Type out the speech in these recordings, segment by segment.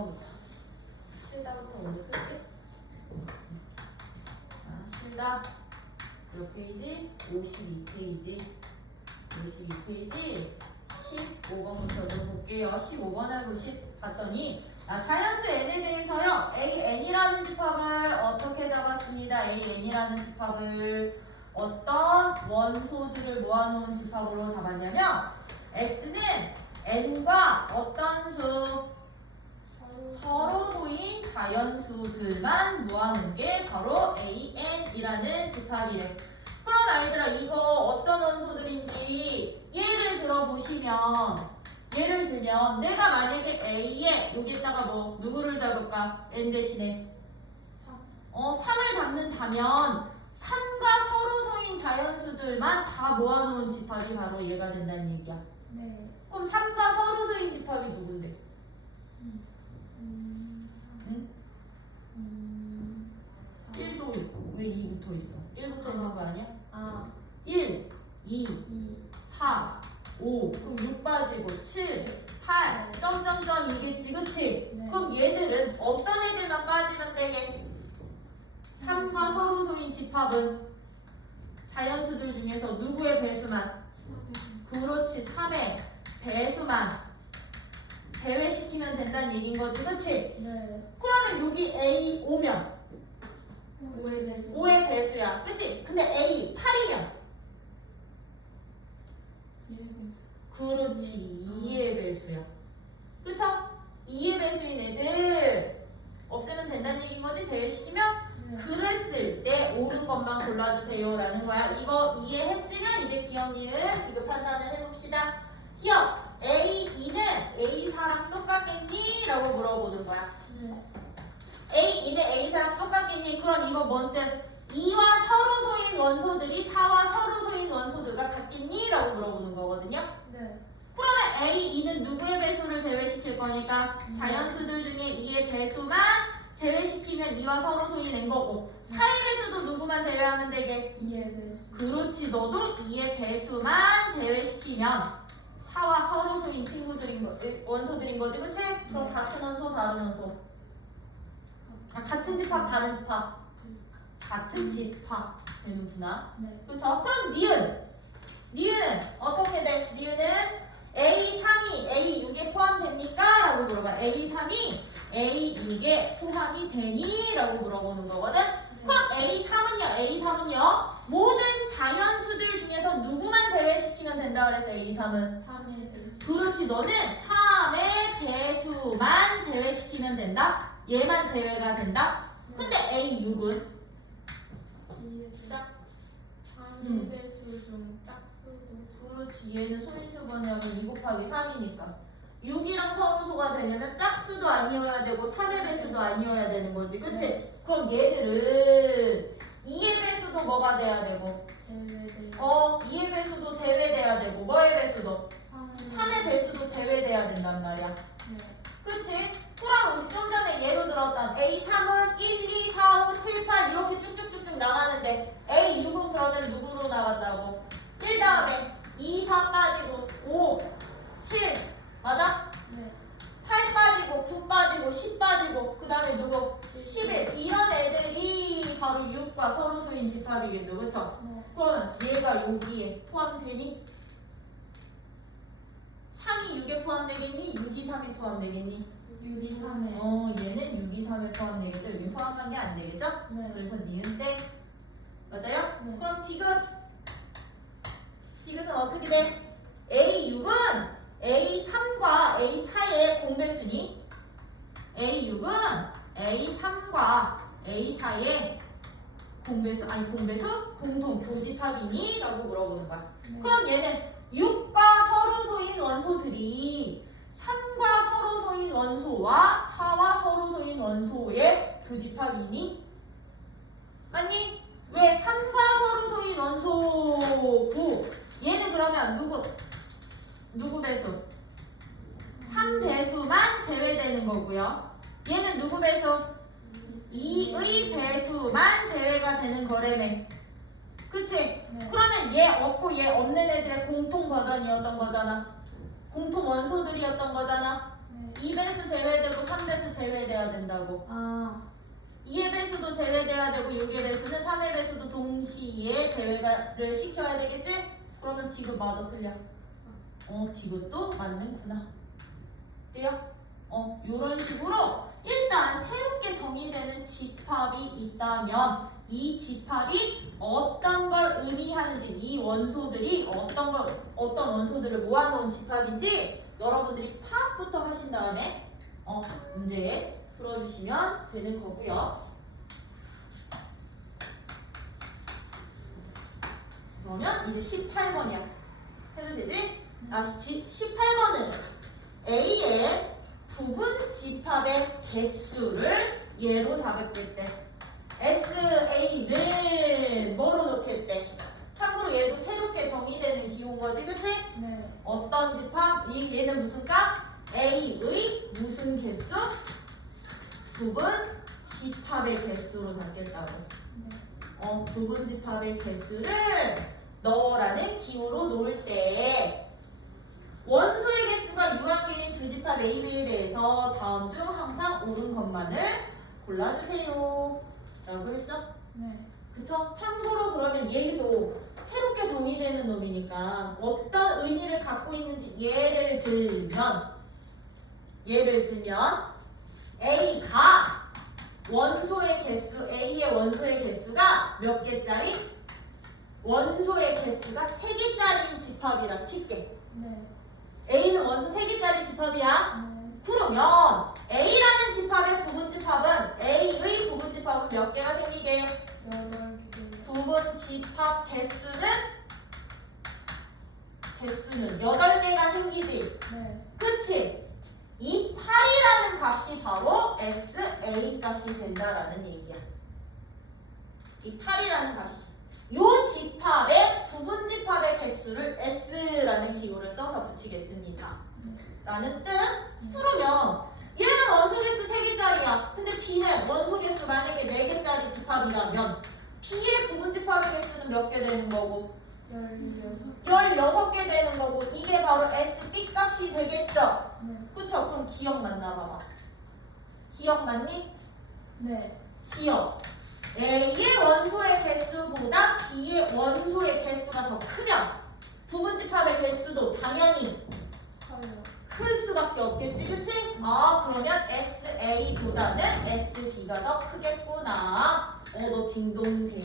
이거부터. 실다부터 먼저 풀게. 자, 실다. 몇 페이지? 52페이지. 52페이지 15번부터 넣어볼게요. 15번하고 10 봤더니 자연수 n에 대해서요. AN이라는 집합을 어떻게 잡았습니다. AN이라는 집합을 어떤 원소들을 모아놓은 집합으로 잡았냐면 x는 n과 어떤 수? 서로소인 자연수들만 모아놓은 게 바로 AN이라는 집합이래. 그럼 아이들아 이거 어떤 원소들인지 예를 들면 내가 만약에 A에 여기에다가 뭐 누구를 잡을까? N 대신에 3을 잡는다면 3과 서로소인 자연수들만 다 모아놓은 집합이 바로 얘가 된다는 얘기야. 네. 그럼 3과 서로소인 집합이 누군데? 1도 왜 2붙어 있어? 1붙어 있는 거 아니야? 1, 2, 4, 5, 그럼 6 빠지고 7, 8, 점점점이겠지, 그치? 네. 그럼 얘들은 어떤 애들만 빠지면 되게? 3과 서로소인 집합은 자연수들 중에서 누구의 배수만? 그렇지, 3의 배수만 제외시키면 된다는 얘기인 거지, 그치? 네. 그러면 여기 A 5면 5의 배수. 5의 배수야, 그치? 근데 A 8이면 2의 배수. 그렇지, 2의 배수야. 그쵸? 2의 배수인 애들 없애면 된다는 얘기인 거지, 제외시키면? 네. 그랬을 때 옳은 것만 골라주세요 라는 거야. 이거 이해했으면 이제 기억, 니은, 지금 판단을 해봅시다. 기억! A2는 A4랑 똑같겠니? 라고 물어보는 거야. 네. A2는 A4랑 똑같겠니? 그럼 이거 뭔 뜻? 2와 서로소인 원소들이 4와 서로소인 원소들과 같겠니? 라고 물어보는 거거든요. 네. 그러면 A2는 누구의 배수를 제외시킬 거니까? 자연수들 중에 2의 배수만 제외시키면 2와 서로소인 낸 거고 4의 배수도 누구만 제외하면 되게? 2의 배수. 그렇지, 너도 2의 배수만 제외시키면 4와 서로소인 친구들인 거, 원소들인 거지, 그치? 그럼 네. 같은 원소, 다른 원소. 같은 집합, 다른 집합. 같은 집합 되는구나. 네. 그쵸? 그럼 니은은 어떻게 돼? 니은은 A3이 A6에 포함됩니까? 라고 물어봐. A3이 A6에 포함이 되니? 라고 물어보는 거거든. 그럼 A3은요? 모든 자연수들 중에서 누구만 제외시키면 된다 그랬어, A3은? 3의 배수. 그렇지, 너는 3의 배수만 제외시키면 된다? 얘만 제외가 된다? 근데 A6은? 3의 배수 중 짝수도. 그렇지, 얘는 소인수분해하면 2 곱하기 3이니까 6이랑 서로소가 되려면 짝수도 아니어야 되고 3의 배수도 아니어야 되는 거지, 그치? 그럼 얘들은 2의 배수도 뭐가 돼야 되고 제외되어. 2의 배수도 제외돼야 되고 뭐의 배수도? 3의 3의 배수도 제외돼야 된단 말이야. 네. 그치? 그럼 우리 좀 전에 예로 들었던 A3은 1, 2, 4, 5, 7, 8 이렇게 쭉쭉쭉쭉 나가는데 A6은 그러면 누구로 나간다고? 1 다음에 2, 4 빠지고 5, 7 맞아? 네. 8 빠지고 9 빠지고 10 빠지고 그 다음에 누구? 11 이런 애들이 바로 6과 서로소인 집합이겠죠, 그쵸? 네. 그러면 얘가 여기에 포함되니? 3이 6에 포함되겠니? 6이 3에 포함되겠니? 6, 2, 3에. 얘는 6, 2, 3에 포함되겠죠? 여기 포함한 게 안 되겠죠? 네. 그래서 니은 땡 맞아요? 네. 그럼 디귿은 어떻게 돼? A6은 A3과 A4의 공배수니 A6은 A3과 A4의 공배수 공통 교집합이니? 라고 물어보는 거야. 네. 그럼 얘는 6과 서로소인 원소들이 3과 서로소인 원소와 4와 서로소인 원소의 교집합이니? 맞니? 왜 3과 서로소인 원소고 얘는 그러면 누구 배수? 3배수만 제외되는 거고요. 얘는 누구 배수? 2의 배수만 제외가 되는 거래매. 그치? 네. 그러면 얘 없고 얘 없는 애들의 공통 버전이었던 거잖아. 공통 원소들이었던 거잖아. 네. 2배수 제외되고 3배수 제외돼야 된다고. 아, 2의 배수도 제외돼야 되고 6의 배수는 3의 배수도 동시에 제외를 시켜야 되겠지? 그러면 디귿 맞아 틀려? 디귿도 맞는구나. 돼요? 요런 식으로 일단 새롭게 정의되는 집합이 있다면 이 집합이 어떤 걸 의미하는지, 이 원소들이 어떤 원소들을 모아놓은 집합인지 여러분들이 파악부터 하신 다음에 문제 풀어주시면 되는 거고요. 그러면 이제 18번이야. 해도 되지? 18번은 A의 부분 집합의 개수를 예로 잡았겠대. SA는 뭐로 놓겠대? 참고로 얘도 새롭게 정의되는 기호인 거지, 그치? 네. 어떤 집합? 얘는 무슨 값? A의 무슨 개수? 부분 집합의 개수로 잡겠다고. 네. 부분 집합의 개수를 너라는 기호로 놓을 때 원소의 개수가 유관계인 두 집합 A, B에 대해서 다음 중 항상 옳은 것만을 골라주세요 라고 했죠? 네. 그쵸? 참고로 그러면 얘도 새롭게 정의되는 놈이니까 어떤 의미를 갖고 있는지 예를 들면 A가 원소의 개수, A의 원소의 개수가 몇 개짜리? 원소의 개수가 3개짜리인 집합이라 칠게. 네. A는 원소 3개짜리 집합이야. 네. 그러면 A라는 집합의 부분집합은 A의 부분집합은 몇 개가 생기게? 8개. 부분집합 개수는 8개가 생기지. 네. 그치? 이 8이라는 값이 바로 SA 값이 된다라는 얘기야. 이 8이라는 값이. 요 집합의 부분집합의 개수를 S라는 기호를 써서 붙이겠습니다. 라는 뜻. 풀으면 얘는 원소 개수 3개짜리야. 근데 B는 원소 개수 만약에 4개짜리 집합이라면 B의 부분집합의 개수는 몇 개 되는 거고? 16. 16개 되는 거고 이게 바로 SB 값이 되겠죠? 네. 그쵸? 그럼 기억 맞나 봐봐. 기억 맞니? 네. 기억. A의 원소의 개수보다 B의 원소의 개수가 더 크면 부분집합의 개수도 당연히 커요. 클 수밖에 없겠지, 그치? 그러면 SA보다는 SB가 더 크겠구나. 너 딩동댕.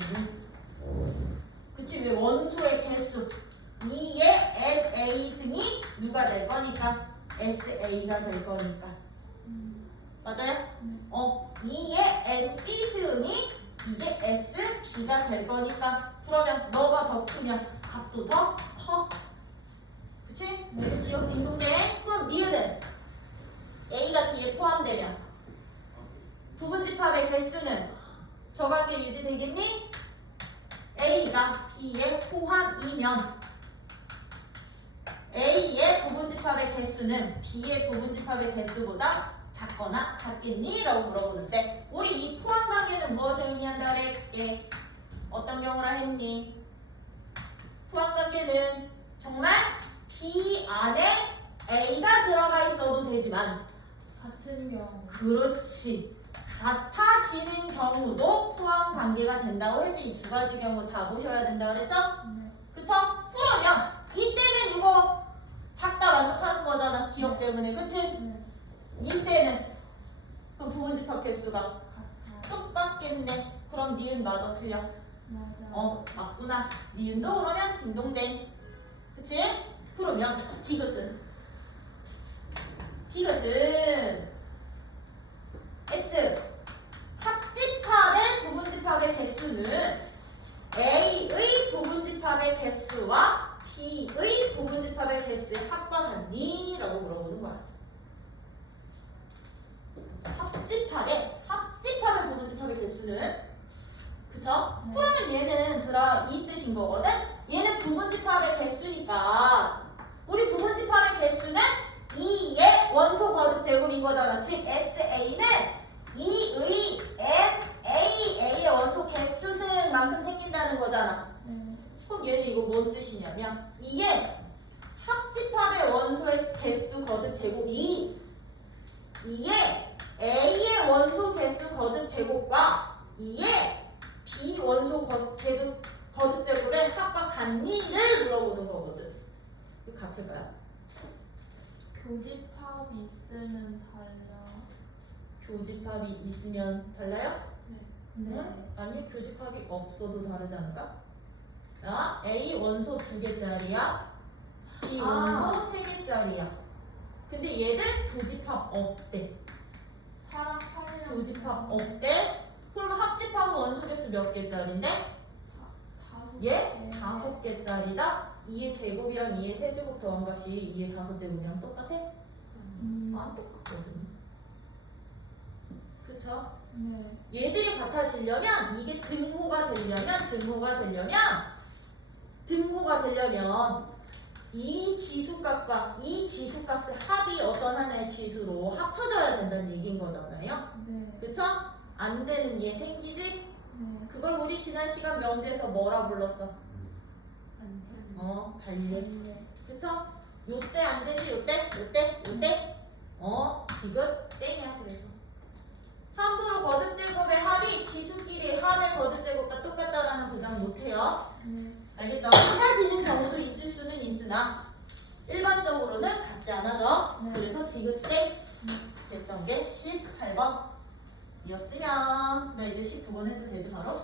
그치? 왜 원소의 개수 2의 NA 승이 누가 될 거니까? SA가 될 거니까. 맞아요? 2의 NB 승이 이게 SB가 될 거니까. 그러면 너가 더 크면 값도 더 커. 그치? 그래서 기억 딩동댕. 그럼 니은은 A가 B에 포함되면 부분집합의 개수는 저 관계 유지되겠니? A가 B에 포함이면 A의 부분집합의 개수는 B의 부분집합의 개수보다 작거나 같겠니? 라고 물어보는데 우리 이 포함 관계는 무엇을 의미한다 그랬게? 어떤 경우라 했니? 포함 관계는 정말 B 안에 A가 들어가 있어도 되지만 같은 경우. 그렇지. 같아지는 경우도 포함 관계가 된다고 했지. 이 두 가지 경우 다 보셔야 된다고 그랬죠? 네. 그쵸? 그러면 이때는 이거 작다 만족하는 거잖아. 기억 때문에. 그치? 네. 이때는 그 부분집합 개수가 같아요. 똑같겠네. 그럼 니은 맞아 틀려? 맞아요. 맞구나. 니은도 그러면 딩동댕. 그치? 그러면 디귿은 S 합집합의 부분집합의 개수는 A의 부분집합의 개수와 B의 부분집합의 개수의 합과 같니? 라고 물어보는 거야. 합집합의 부분집합의 개수는 그쵸? 네. 그러면 얘는 이 뜻인 거거든? 얘는 부분집합의 개수니까 우리 부분집합의 개수는 2의 원소 거듭 제곱인 거잖아. 즉 SA는 2의 A의 원소 개수승만큼 생긴다는 거잖아. 네. 그럼 얘는 이거 뭔 뜻이냐면 이게 합집합의 원소의 개수 거듭 제곱이 2에 A의 원소 개수 거듭 제곱과 2에 B 원소 거듭 제곱의 합과 같니를 물어보는 거거든. 이거 같을까요? 교집합이 있으면 달라. 교집합이 있으면 달라요? 네. 응? 아니 교집합이 없어도 다르지 않을까? 아, A 원소 2개짜리야 B 원소 3개짜리야. 근데 얘들 교집합 없대. 사람 8명. 교집합 없대. 그럼 합집합은 원소 개수 몇 개짜리인데? 다섯 얘 개. 5개짜리다. 2의 제곱이랑 2의 세제곱 더한 값이 2의 5제곱이랑 똑같아? 안 똑같거든. 그쵸? 네. 얘들이 같아지려면 이게 등호가 되려면 이 지수값과 이 지수값의 합이 어떤 하나의 지수로 합쳐져야 된다는 얘기인 거잖아요. 네. 그쵸? 안 되는 얘 생기지? 네. 그걸 우리 지난 시간 명제에서 뭐라 불렀어? 반례. 네. 그쵸? 요때 안 되지? 요때? 디귿 땡이야. 그래서 함부로 거듭제곱의 합이 지수끼리 합의 거듭제곱과 똑같다라는 보장 못해요. 네. 알겠죠? 같아지는 경우도 있을 수는 있으나 일반적으로는 같지 않아져. 네. 그래서 디귿 땡 됐던 게 18번 이었으면 나 이제 19번 해도 되지 바로?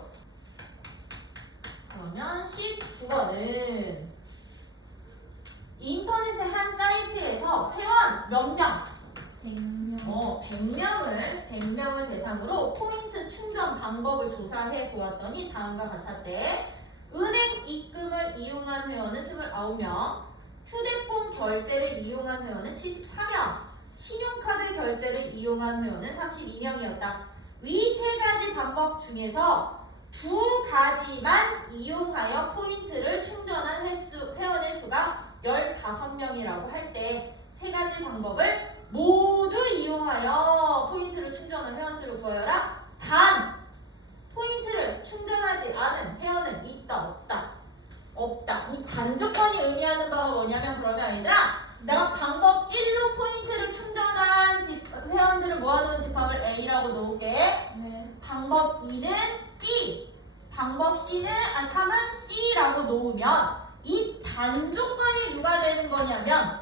그러면 19번은 인터넷의 한 사이트에서 회원 몇 명? 100명. 100명을 대상으로 포인트 충전 방법을 조사해 보았더니 다음과 같았대. 은행 입금을 이용한 회원은 29명, 휴대폰 결제를 이용한 회원은 74명, 신용카드 결제를 이용한 회원은 32명이었다. 위 세 가지 방법 중에서 두 가지만 이용하여 포인트를 충전한 회원의 수가 15명이라고 할 때 세 가지 방법을 모두 이용하여 포인트를 충전한 회원 수를 구하여라. 단 포인트를 충전하지 않은 회원은 있다 없다? 없다. 이 단조건이 의미하는 바가 뭐냐면 그러면 얘들아 내가 방법 1로 포인트를 충전한 회원들을 모아놓은 집합을 A라고 놓을게. 네. 방법 2는 B, 방법 3은 C라고 놓으면 이 단조건이 누가 되는 거냐면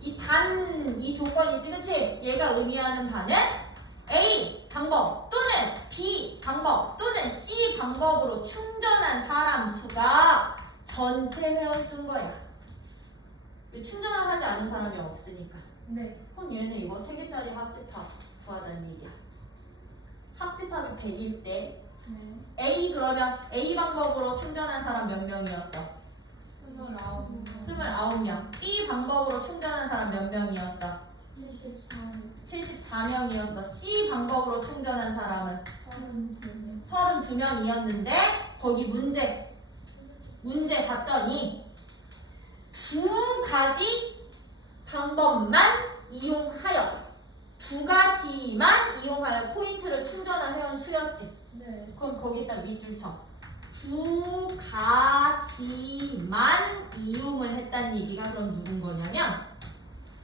이 조건이지, 그치? 얘가 의미하는 바는 A 방법 또는 B 방법 또는 C 방법으로 충전한 사람 수가 전체 회원 수인 거야. 충전을 하지 않은 사람이 없으니까. 네. 그럼 얘는 이거 3개짜리 합집합 구하자는 얘기야. 합집합이 100일 때 네. A 그러면 A 방법으로 충전한 사람 몇 명이었어? 29명. B 방법으로 충전한 사람 몇 명이었어? 74명이었어. C 방법으로 충전한 사람은 32명. 32명이었는데 거기 문제 봤더니 두 가지 방법만 이용하여 두 가지만 이용하여 포인트를 충전한 회원 수였지. 네. 그럼 거기다 밑줄 쳐. 두 가지만 이용을 했다는 얘기가 그럼 누군 거냐면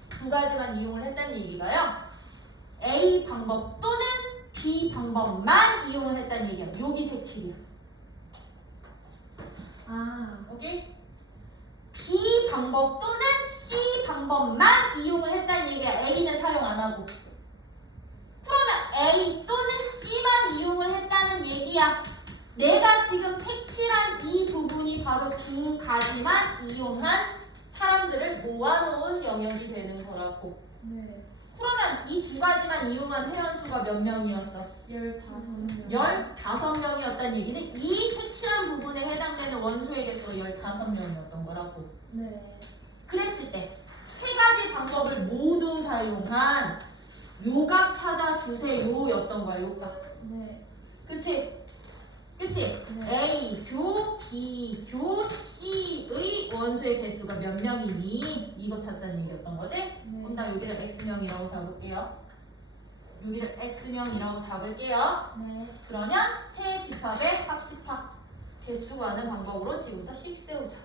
두 가지만 이용을 했다는 얘기가요. A 방법 또는 B 방법만 이용을 했다는 얘기야. 여기 색칠이야. 오케이? B 방법 또는 C 방법만 이용을 했다는 얘기야. A는 사용 안 하고. 그러면 A 또는 C만 이용을 했다는 얘기야. 내가 지금 색칠한 이 부분이 바로 두 가지만 이용한 사람들을 모아놓은 영역이 되는 거라고. 네. 그러면 이 두 가지만 이용한 회원 수가 몇 명이었어? 15명. 15명이었다는 얘기는 이 색칠한 부분에 해당되는 원소의 개수가 15명이었던 거라고. 네. 그랬을 때 세 가지 방법을 모두 사용한 요각 찾아주세요였던 거야. 요각. 네. 그치? 그치? 네. A 교, B 교, C의 원소의 개수가 몇 명이니? 이거 찾자는 얘기였던 거지? 네. 그럼 나 여기를 X명이라고 잡을게요. 여기를 X명이라고 잡을게요. 네. 그러면 세 집합의 합집합 개수 구하는 방법으로 지금부터 씩 세우자.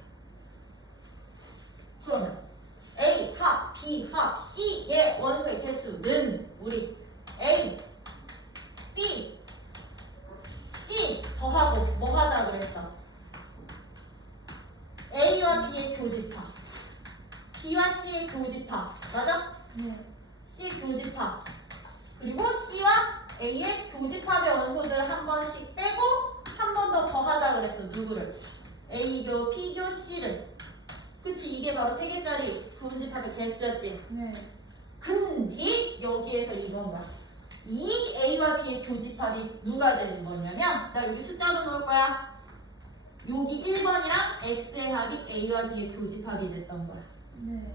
그러면 A 합, B 합, C의 원소의 개수는 우리 A, B, C 더하고 뭐 하자 그랬어? A와 B의 교집합, B와 C의 교집합, 맞아? 네. C 교집합, 그리고 C와 A의 교집합의 원소들을 한 번씩 빼고 한 번 더 더하자 그랬어. 누구를? A교, B교, C를. 그치, 이게 바로 3개짜리 교집합의 개수였지. 네. 근데 여기에서 이건 거야. 이 A와 B의 교집합이 누가 되는 거냐면, 나 여기 숫자로 놓을 거야. 여기 1번이랑 X의 합이 A와 B의 교집합이 됐던 거야. 네.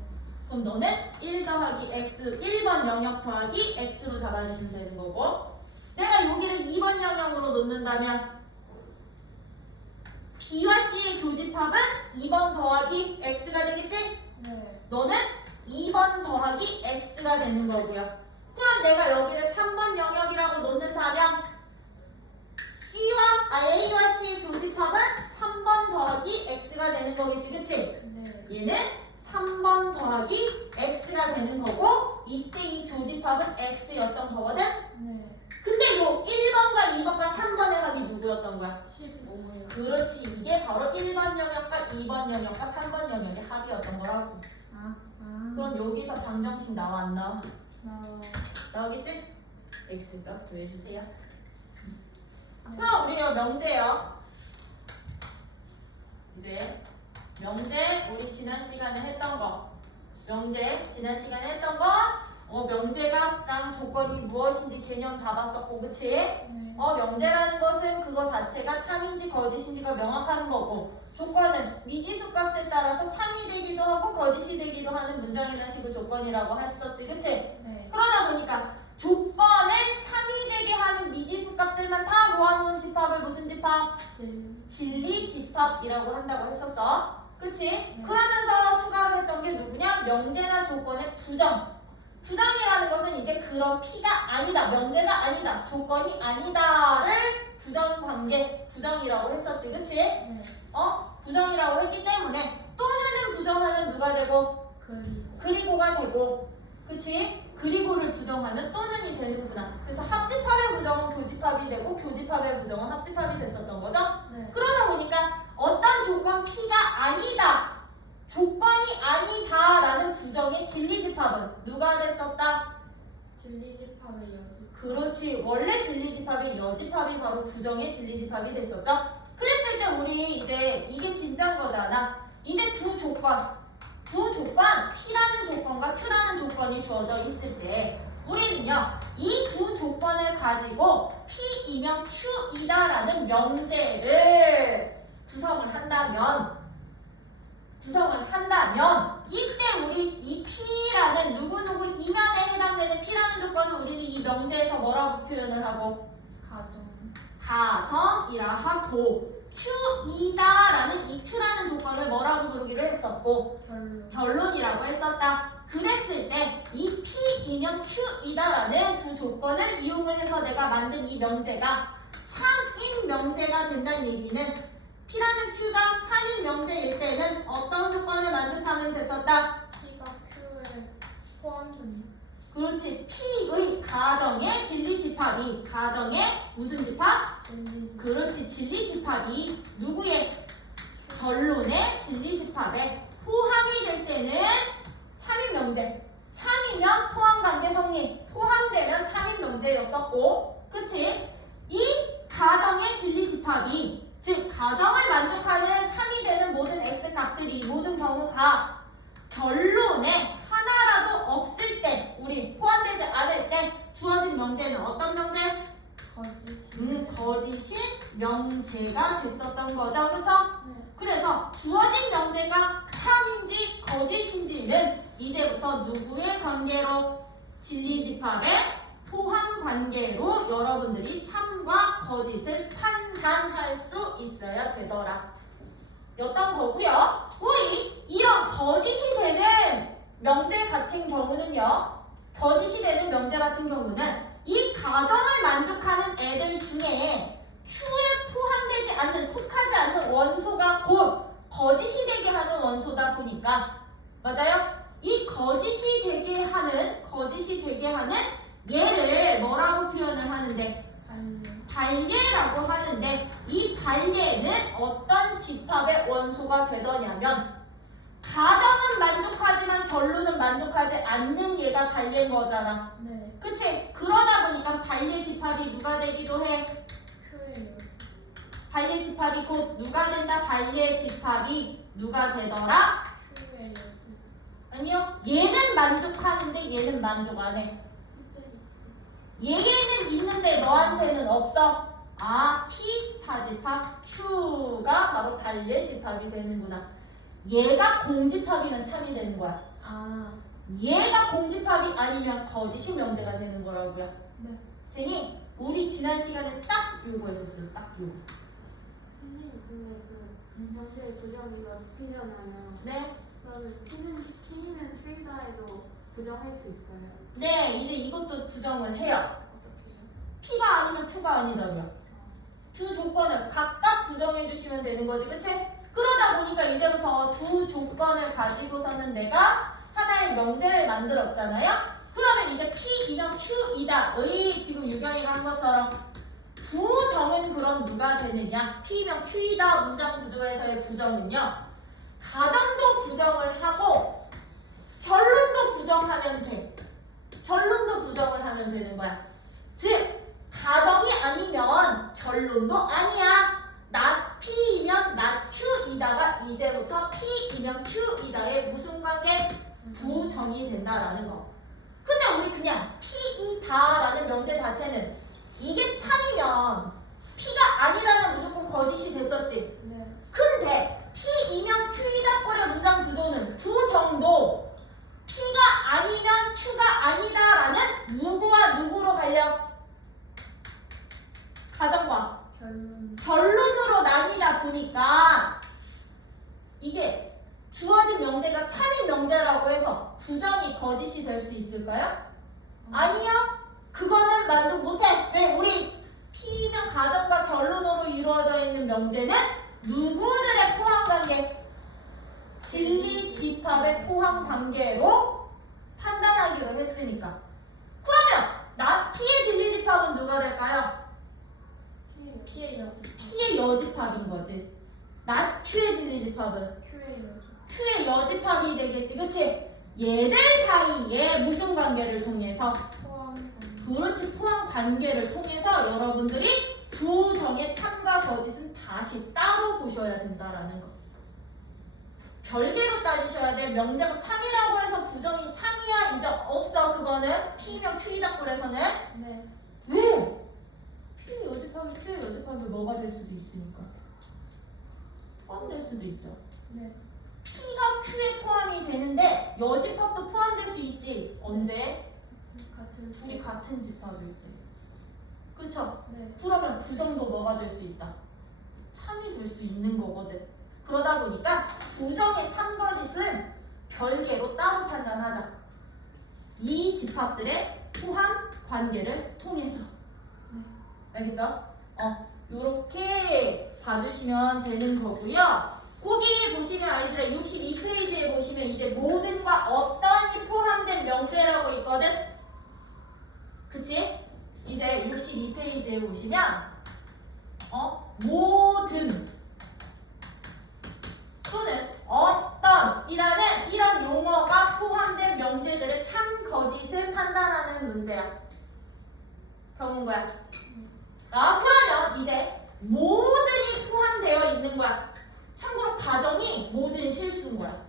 그럼 너는 1 더하기 X, 1번 영역 더하기 X로 잡아주시면 되는 거고, 내가 여기를 2번 영역으로 놓는다면 B와 C의 교집합은 2번 더하기 X가 되겠지? 네. 너는 2번 더하기 X가 되는 거고요. 그럼 내가 여기를 3번 영역이라고 놓는다면 A와 C의 교집합은 3번 더하기 X가 되는 거겠지, 그치? 네. 얘는 3번 더하기 X가 되는 거고, 이때 이 교집합은 X였던 거거든? 네. 근데 요 1번과 2번과 3번의 합이 누구였던 거야? 15요. 그렇지, 이게 바로 1번 영역과 2번 영역과 3번 영역의 합이었던 거라고. 아. 그럼 여기서 방정식 나와 안 나와? 나오겠지? X 또 구해주세요. 그럼 우리가 명제요. 이제 명제 우리 지난 시간에 했던 거. 명제 지난 시간에 했던 거. 명제가랑 조건이 무엇인지 개념 잡았었고, 그치? 네. 명제라는 것은 그거 자체가 참인지 거짓인지가 명확한 거고, 조건은 미지수 값에 따라서 참이 되기도 하고 거짓이 되기도 하는 문장이나 식을 조건이라고 했었지, 그치? 네. 그러다 보니까 조건을 참이 되게 하는 미지수 값들만 다 모아놓은 집합을 무슨 집합? 진리 집합이라고 한다고 했었어. 그치? 그러면서 추가로 했던 게 누구냐? 명제나 조건의 부정. 부정이라는 것은 이제 그런 P가 아니다, 명제가 아니다, 조건이 아니다를 부정관계, 부정이라고 했었지, 그치? 네. 부정이라고 했기 때문에 또는 부정하면 누가 되고? 그리고가 되고, 그치? 그리고를 부정하면 또는이 되는구나. 그래서 합집합의 부정은 교집합이 되고 교집합의 부정은 합집합이 됐었던 거죠? 네. 그러다 보니까 어떤 조건 P가 아니다, 조건이 아니다라는 부정의 진리집합은 누가 됐었다? 진리집합의 여집. 그렇지, 원래 진리집합이 여집합이 바로 부정의 진리집합이 됐었죠? 그랬을 때 우리 이제 이게 진짜인 거잖아. 이제 두 조건 P라는 조건과 Q라는 조건이 주어져 있을 때 우리는요, 이 두 조건을 가지고 P이면 Q이다라는 명제를 구성을 한다면 이때 우리 이 P라는 누구누구 이면에 해당되는 P라는 조건을 우리는 이 명제에서 뭐라고 표현을 하고? 가정이라 하고, Q이다라는 이 Q라는 조건을 뭐라고 부르기로 했었고? 결론이라고 했었다. 그랬을 때 이 P이면 Q이다라는 두 조건을 이용을 해서 내가 만든 이 명제가 참인 명제가 된다는 얘기는 P라는 Q가 참인 명제일 때는 어떤 조건을 만족하면 됐었다? P가 Q에 포함된. 그렇지, P의 가정의 진리집합이, 가정의 무슨 집합? 진리집합. 그렇지, 진리집합이 누구의? 결론의 진리집합에 포함이 될 때는 참인 명제. 참이면 포함관계 성립, 포함되면 참인 명제였었고, 그치? 이 가정의 진리집합이, 즉 가정을 만족하는 참이 되는 모든 X값들이 모든 경우가 결론에 하나라도 없을 때, 우리 포함되지 않을 때 주어진 명제는 어떤 명제? 거짓인 명제가 됐었던 거죠, 그쵸? 네. 그래서 주어진 명제가 참인지 거짓인지는 이제부터 누구의 관계로? 진리집합의 포함 관계로 여러분들이 참과 거짓을 판단할 수 있어야 되더라. 였던 거고요. 우리 이런 거짓이 되는 명제 같은 경우는요. 거짓이 되는 명제 같은 경우는 이 가정을 만족하는 애들 중에 Q에 포함되지 않는, 속하지 않는 원소가 곧 거짓이 되게 하는 원소다 보니까, 맞아요? 이 거짓이 되게 하는 얘를 뭐라고 표현을 하는데? 반려. 발예라고 하는데 이 발예는 어떤 집합의 원소가 되더냐면 가정은 만족하지만 결론은 만족하지 않는 얘가 발예인 거잖아. 네. 그치? 그러다 보니까 발예 집합이 누가 되기도 해? Q의 여집. 발예 집합이 곧 누가 된다? 발예 집합이 누가 되더라? Q의 여집. 아니요. 얘는 만족하는데 얘는 만족 안 해. 얘는 있는데 너한테는 없어. 아, P 차집합 Q가 바로 발예 집합이 되는구나. 얘가 공집합이면 참이 되는 거야. 아. 얘가 공집합이 아니면 거짓이 명제가 되는 거라고요. 네. 괜히 우리 지난 시간에 딱 요거 했었어요. 딱 요거. 선생님 근데 그 명제의 부정이가 P잖아요. 네. 그러면 T면 Q이다에도 부정할 수 있어요? 네, 이제 이것도 부정을 해요. 어떻게요? P가 아니면 Q가 아니다고요. 두 조건을 각각 부정해 주시면 되는 거지, 그치? 그러다 보니까 이제부터 두 조건을 가지고서는 내가 하나의 명제를 만들었잖아요. 그러면 이제 P이면 Q이다의 지금 유경이가 한 것처럼 부정은 그럼 누가 되느냐? P이면 Q이다 문장 구조에서의 부정은요. 가정도 부정을 하고 결론도 부정하면 돼. 결론도 부정을 하면 되는 거야. 즉 가정이 아니면 결론도 아니야. not P이면 not Q이다가 이제부터 P이면 Q이다의 무슨 관계? 부정이 된다라는 거. 근데 우리 그냥 P이다라는 명제 자체는 이게 참이면 P가 아니라는 무조건 거짓이 됐었지. 네. 근데 P이면 Q이다 꼴의 문장 구조는 부정도 P가 아니면 Q가 아니다라는 누구와 누구로 갈려? 가정과 결론으로 나뉘다 보니까 이게 주어진 명제가 참인 명제라고 해서 부정이 거짓이 될 수 있을까요? 아니요. 그거는 만족 못해. 왜? 우리 P면 가정과 결론으로 이루어져 있는 명제는 누구들의 포함관계? 진리 집합의 포함관계로 판단하기로 했으니까. 그러면 나 P의 진리 집합은 누가 될까요? P의 여집. P의 여집합인 거지. 나 Q의 진리 집합은 Q의 여집. Q의 여집합이 되겠지. 그치? 얘들 사이에 무슨 관계를 통해서? 포함 관계. 그렇지. 포함 관계를 통해서 여러분들이 부정의 참과 거짓은 다시 따로 보셔야 된다라는 거. 별개로 따지셔야 돼. 명제가 참이라고 해서 부정이 참이야 이제 없어. 그거는 P면 Q이다 꼴에서는. 네. 왜? P의 여집합이 Q의 여집합이 뭐가 될 수도 있으니까. 포함될 수도 있죠. 네. P가 Q에 포함이 되는데 여집합도 포함될 수 있지. 언제? 같은 둘이 같은 집합일 때. 그쵸? 네. 그러면 부정도 뭐가 될 수 있다? 참이 될 수 있는 거거든. 그러다 보니까 부정의 참거짓은 별개로 따로 판단하자. 이 집합들의 포함 관계를 통해서. 네. 알겠죠? 요렇게 봐주시면 되는 거고요. 거기 보시면 아이들의 62페이지에 보시면 이제 모든과 어떤이 포함된 명제라고 있거든? 그치? 이제 62페이지에 보시면 모든 또는 어떤이라는 이런 용어가 포함된 명제들의 참 거짓을 판단하는 문제야. 경운 거야. 그러면 이제 모든이 포함되어 있는 거야. 참고로 가정이 모든 실수인 거야.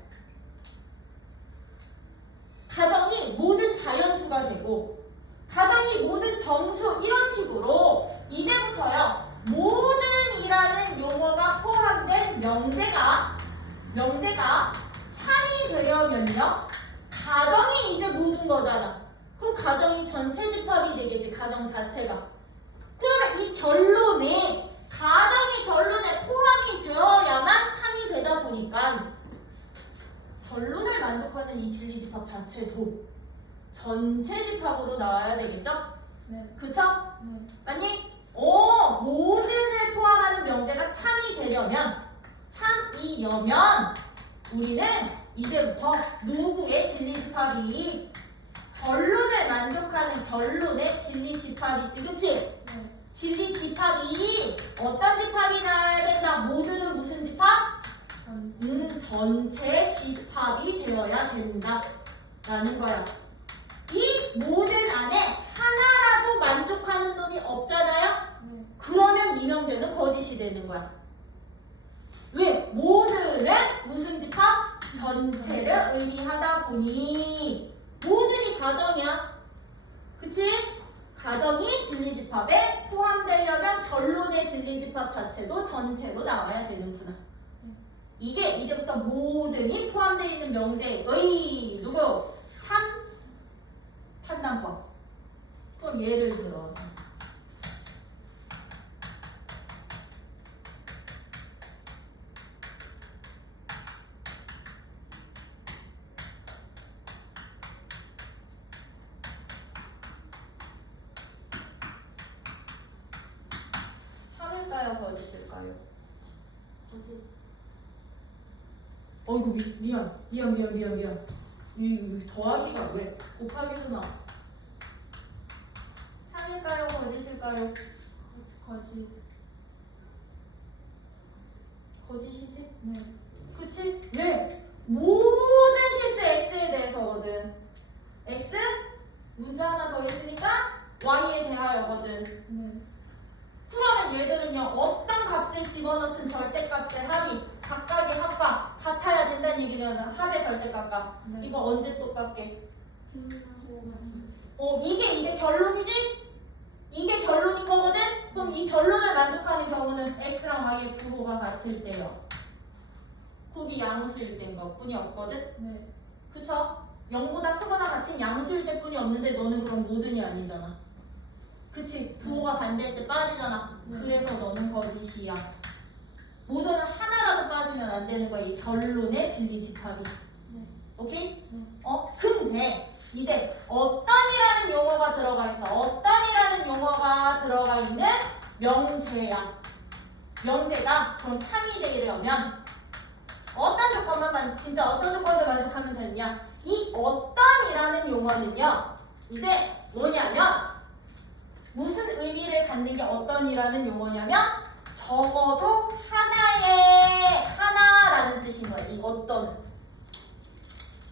가정이 모든 자연수가 되고 가정이 모든 정수 이런 식으로 이제부터요 모든이라는 용어가 포함된 명제가 참이 되려면요 가정이 이제 모든 거잖아. 그럼 가정이 전체 집합이 되겠지. 가정 자체가. 그러면 이 결론에 가정이 결론에 포함이 되어야만 참이 되다 보니까 결론을 만족하는 이 진리 집합 자체도 전체 집합으로 나와야 되겠죠? 네. 그쵸? 네. 맞니? 모든을 포함하는 명제가 참이 되려면 참이려면 우리는 이제부터 누구의 진리 집합이 결론을 만족하는 결론에 진리 집합이 있지, 그치? 네. 진리 집합이 어떤 집합이 나야 된다? 모두는 무슨 집합? 전체 집합이 되어야 된다 라는 거야. 이 모든 안에 하나라도 만족하는 놈이 없잖아요? 네. 그러면 이 명제는 거짓이 되는 거야. 왜? 모두는 무슨 집합? 전체를 의미하다 보니 모든이 가정이야. 그치? 가정이 진리집합에 포함되려면 결론의 진리집합 자체도 전체로 나와야 되는구나. 이게 이제부터 모든이 포함되어 있는 명제의 누구? 참 판단법. 그럼 예를 들어서 참을까요? 거짓일까요? 거짓. 어이구 미안. 이 더하기가 왜 곱하기로 나와? 참일까요? 거짓일까요? 거짓. 거짓이지? 네. 그치? 왜? 모든 실수 x에 대해서거든. x 문자 하나 더 있으니까 y에 대하여거든. 네. 그러면 얘들은요 어떤 값을 집어넣든 절대값의 합이 각각의 합과 같아야 된다는 얘기는 합의 절대값과 네. 이거 언제 똑같게? 오. 이게 이제 결론이지? 이게 결론인 거거든? 그럼 이 결론을 만족하는 경우는 x랑 y의 부호가 같을 때요. 곱이 양수일 때인 것뿐이 없거든? 네. 그쵸? 0보다 크거나 같은 양수일 때뿐이 없는데 너는 그럼 모든이 아니잖아. 그치? 부호가 반대일 때 빠지잖아. 네. 그래서 너는 거짓이야. 모두는 하나라도 빠지면 안 되는 거야. 이 결론의 진리 집합이. 네. 오케이? 네. 근데 이제 어떤이라는 용어가 들어가 있어. 어떤이라는 용어가 들어가 있는 명제야. 명제가 그럼 참이 되려면 어떤 조건만 진짜 어떤 조건을 만족하면 되느냐? 이 어떤이라는 용어는요. 이제 뭐냐면 무슨 의미를 갖는 게 어떤이라는 용어냐면 적어도 하나라는 뜻인 거야. 이 어떤은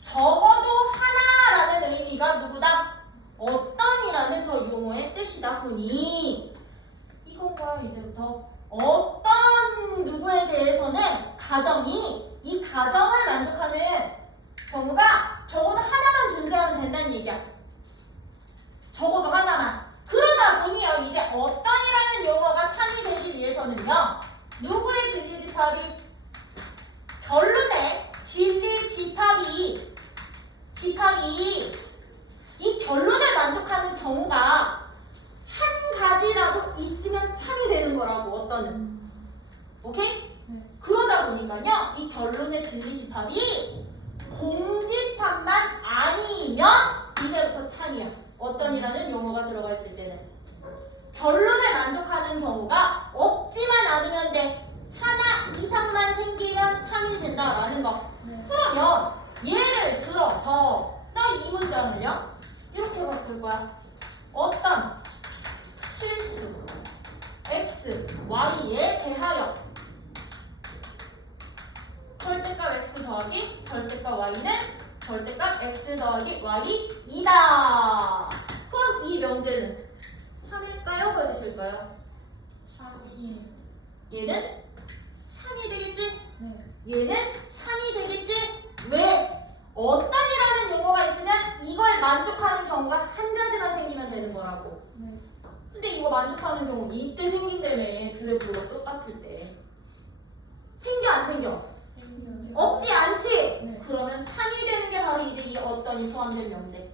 적어도 하나라는 의미가 누구다? 어떤이라는 저 용어의 뜻이다 보니 이건가 이제부터 어떤 누구에 대해서는 가정이 이 가정을 만족하는 경우가 적어도 하나만 존재하면 된다는 얘기야. 적어도 하나만. 그러다 보니요 이제 어떤이라는 용어가 참이 되기 위해서는요 누구의 진리 집합이 결론의 진리 집합이 이 결론을 만족하는 경우가 한 가지라도 있으면 참이 되는 거라고 어떤은. 오케이? 네. 그러다 보니까요 이 결론의 진리 집합이 공집합만 아니면 이제부터 참이야. 어떤이라는 용어가 들어가 있을 때는 결론을 만족하는 경우가 없지만 않으면 돼. 하나 이상만 생기면 참이 된다라는 거. 네. 그러면 예를 들어서 나 이 문장을요 이렇게 바꿀 거야. 어떤 실수 x, y에 대하여 절대값 x 더하기 절대값 y는 절대값 x 더하기 y이다. 그럼 이 명제는 참일까요? 거짓일까요? 참이에요. 얘는 참이 되겠지? 네. 얘는 참이 되겠지? 왜? 어떤이라는 용어가 있으면 이걸 만족하는 경우가 한 가지만 생기면 되는 거라고. 네. 근데 이거 만족하는 경우 이때 생긴다며. 둘의 부호가 똑같을 때 생겨 안 생겨? 생겨요. 없지 않지? 네. 그러면 참이 되는 게 바로 이제 이 어떤이 포함된 명제.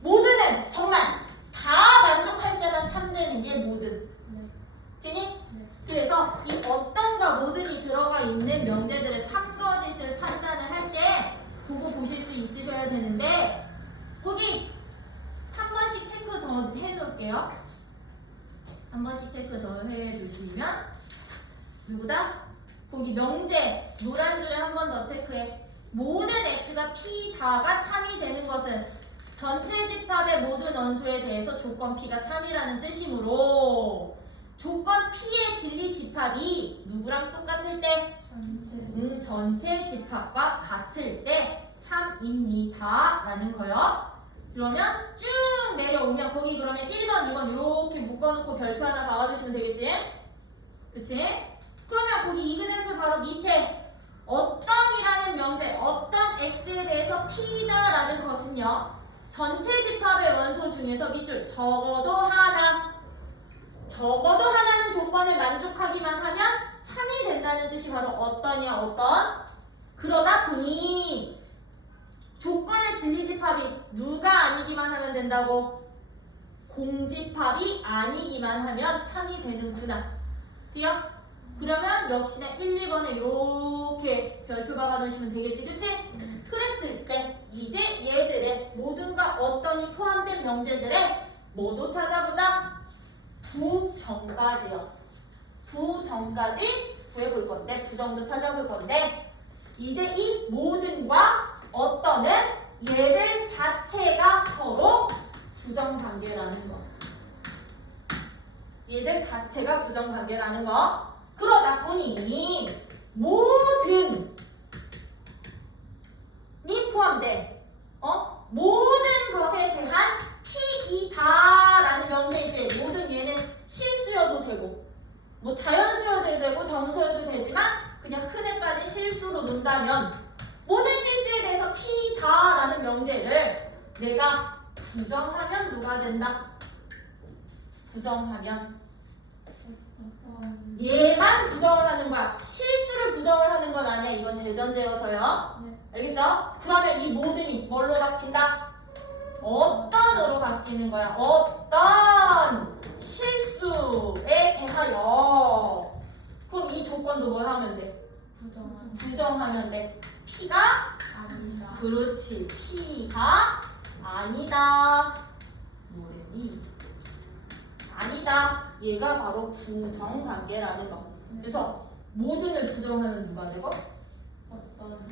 모두는 정말 다 만족할 때만 참되는 게 모든. 네. 되니? 네. 그래서 이 어떤과 모든이 들어가 있는 명제들의 참거짓을 판단을 할 때 그거 보실 수 있으셔야 되는데 거기 한 번씩 체크 더 해놓을게요. 한 번씩 체크 더 해주시면 누구다? 거기 명제 노란 줄에 한 번 더 체크해. 모든 x가 p 다가 참이 되는 것은 전체 집합의 모든 원소에 대해서 조건 P가 참이라는 뜻이므로 조건 P의 진리 집합이 누구랑 똑같을 때? 전체. 전체 집합과 같을 때 참입니다 라는 거요. 그러면 쭉 내려오면 거기 그러면 1번, 2번 이렇게 묶어놓고 별표 하나 박아주시면 되겠지? 그치? 그러면 거기 이그샘플 바로 밑에 어떤이라는 명제, 어떤 x에 대해서 p다라는 것은요. 전체 집합의 원소 중에서 밑줄 적어도 하나는 조건을 만족하기만 하면 참이 된다는 뜻이 바로 어떤이야, 어떤? 그러다 보니 조건의 진리집합이 누가 아니기만 하면 된다고? 공집합이 아니기만 하면 참이 되는구나. 돼요? 그러면 역시나 1, 2번에 이렇게 별표 박아놓으시면 되겠지, 그치? 그랬을 때 이제 얘들의 모든가 어떤이 포함된 명제들의 뭐도 찾아보자. 부정까지요. 부정까지 구해볼 건데, 부정도 찾아볼 건데, 이제 이 모든과 어떤은 얘들 자체가 서로 부정관계라는 거. 얘들 자체가 부정관계라는 거. 그러다 보니 모든 이 포함된 모든 것에 대한 P이다라는 명제. 이제 모든 얘는 실수여도 되고 뭐 자연수여도 되고 정수여도 되지만 그냥 흔해 빠진 실수로 논다면 모든 실수에 대해서 P다라는 명제를 내가 부정하면 누가 된다? 부정하면 얘만 부정을 하는 거야. 실수를 부정을 하는 건 아니야. 이건 대전제여서요. 네. 알겠죠? 그러면 이 모든이 뭘로 바뀐다? 어떤으로 바뀌는 거야. 어떤 실수에 대하여. 그럼 이 조건도 뭘 하면 돼? 부정하면 돼. P가 아니다. 그렇지. P가 아니다. 뭐래니? 아니다. 얘가 바로 부정관계라는 거. 그래서 모든을 부정하면 누가 되고?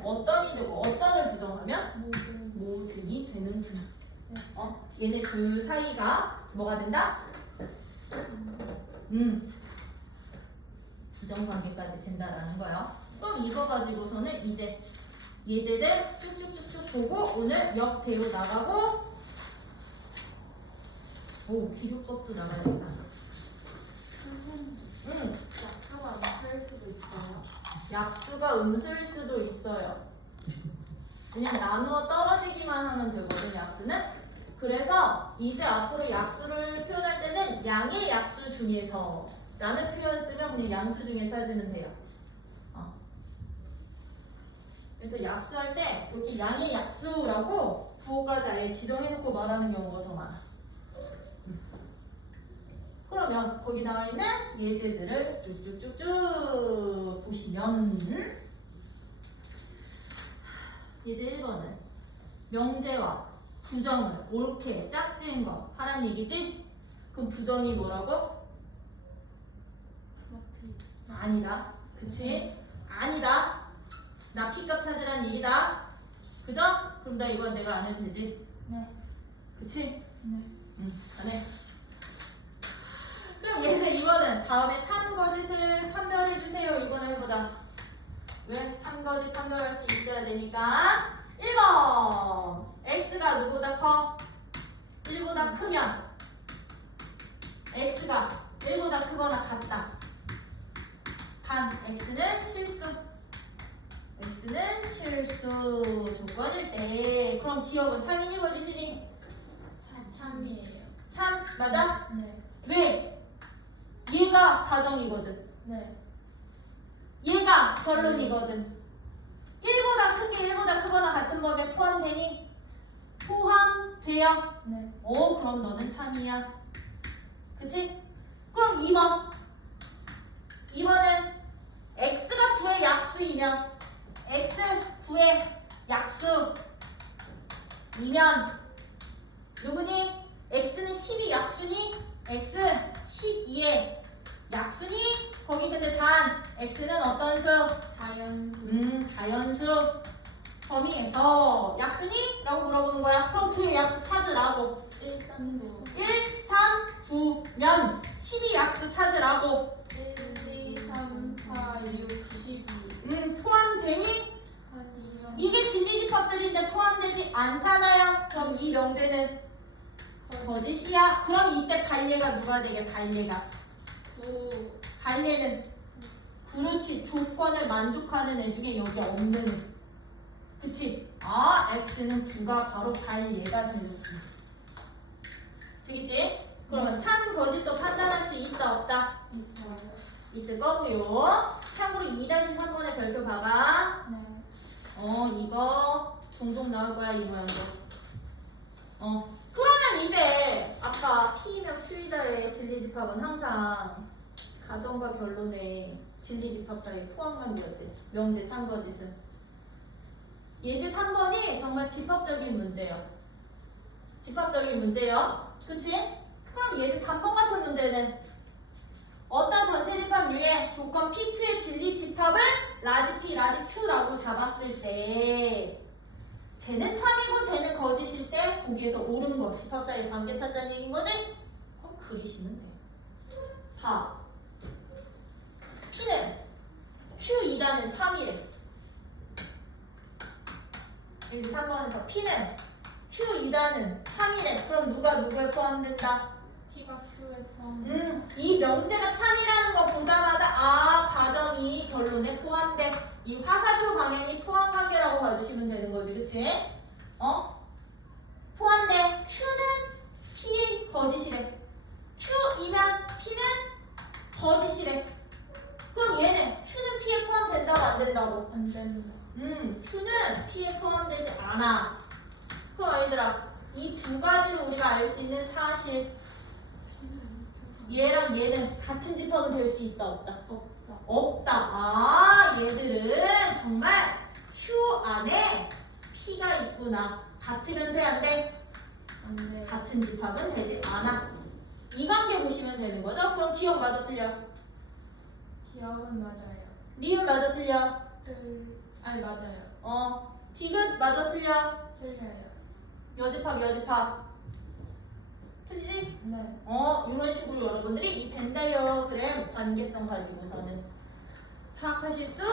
어떤이 되고, 어떤을 부정하면 모든이 되는구나. 얘네 둘 사이가 뭐가 된다? 부정관계까지 된다라는 거야. 그럼 이거 가지고서는 이제 예제들 쭉쭉쭉쭉 보고 오늘 역 배우 나가고, 오 기록법도 나가야겠다. 약수가 없을 수도 있어요. 약수가 음수일 수도 있어요. 그냥 나누어 떨어지기만 하면 되거든, 약수는. 그래서 이제 앞으로 약수를 표현할 때는 양의 약수 중에서 라는 표현 쓰면 그냥 양수 중에 찾으면 돼요. 그래서 약수할 때 이렇게 양의 약수라고 부호까지 아예 지정해놓고 말하는 경우가 더 많아. 그러면 거기 나와 있는 예제들을 쭉쭉쭉쭉 보시면 예제 1번은 명제와 부정을 옳게 짝지은 거 하란 얘기지? 그럼 부정이 뭐라고? 아니다. 그치? 아니다. 나 P값 찾으란 얘기다. 그죠? 그럼 나 이건 내가 안 해도 되지? 네. 그치? 네. 안 해. 그럼 예제 2번은 다음에 참거짓을 판별해주세요. 이번에 해보자. 왜? 참거짓 판별할 수 있어야 되니까. 1번 x가 누구보다 커? 1보다 크면 x가 1보다 크거나 같다. 단 x는 실수. x는 실수 조건일 때. 그럼 기억은 참이니 거짓이니? 참이에요. 참 맞아? 네. 왜? 얘가 가정이거든. 네. 얘가 결론이거든. 1보다 크게 1보다 크거나 같은 범위에 포함되니? 포함돼요. 네. 그럼 너는 참이야. 그치? 그럼 2번. 2번은 x가 9의 약수이면 x 9의 약수이면 누구니? x는 10이 약수니? x 12의 약수니? 거기 근데 단 x는 어떤 수? 자연수. 자연수. 범위에서 약수니? 라고 물어보는 거야. 그럼 그 약수 찾으라고. 139 1, 3, 9면 12약수 찾으라고. 1, 2, 3, 4, 6, 12 포함되니? 아니면 이게 진리집합들인데 포함되지 않잖아요. 그럼 이 명제는 거짓이야. 그럼 이때 발례가 누가 되게? 발례가 9 발례는 그렇지. 조건을 만족하는 애 중에 여기 없는 애. 그치? 아, x는 9가 바로 발례가 되는 거지. 되겠지? 그러면 참 거짓도 판단할 수 있다 없다? 있어요. 있을 거고요. 참고로 2-3번의 별표 봐봐. 네. 이거 종종 나올 거야, 이 모양도. 그러면 이제 아까 P면 Q이다의 진리집합은 항상 가정과 결론의 진리집합 사이 포함관계였지. 명제 참거짓은. 예제 3번이 정말 집합적인 문제예요. 집합적인 문제예요. 그치? 그럼 예제 3번 같은 문제는 어떤 전체 집합류의 조건 PQ의 진리 집합을 라지 P, 라지 Q라고 잡았을 때 쟤는 참이고 쟤는 거짓일 때 거기에서 옳은 거 집합 사이 관계 찾자는 얘기인 거지? 그럼 그리시면 돼. 봐. P는 Q2단은 참이래. 여기 3번에서 P는 Q2단은 참이래. 그럼 누가 누구에 포함된다? P가 Q에 포함. 이 명제가 참이라는 거 보자마자 아, 가정이 결론에 포함돼. 이 화살표 방향이 포함관계라고 봐주시면 되는 거지, 그치? 포함돼. Q는 P 거짓이래. Q이면 P는 거짓이래. 그럼 얘네 Q는 P에 포함된다고 안 된다고? 안 된다. Q는 P에 포함되지 않아. 그럼 얘들아, 이 두 가지로 우리가 알 수 있는 사실 얘랑 얘는 같은 집합은 될 수 있다 없다? 없다. 없다. 아, 얘들은 정말 Q 안에 P가 있구나. 같으면 돼, 안 돼? 안 돼. 같은 집합은 되지 않아. 이 관계 보시면 되는 거죠? 그럼 기억 맞아 틀려? 기억은 맞아요. 리을 맞아 틀려? 아니 맞아요. 디귿 맞아 틀려? 틀려요. 여집합, 여집합. 틀리지? 네. 이런 식으로 여러분들이 이 벤다이어그램 관계성 가지고서는 파악하실 수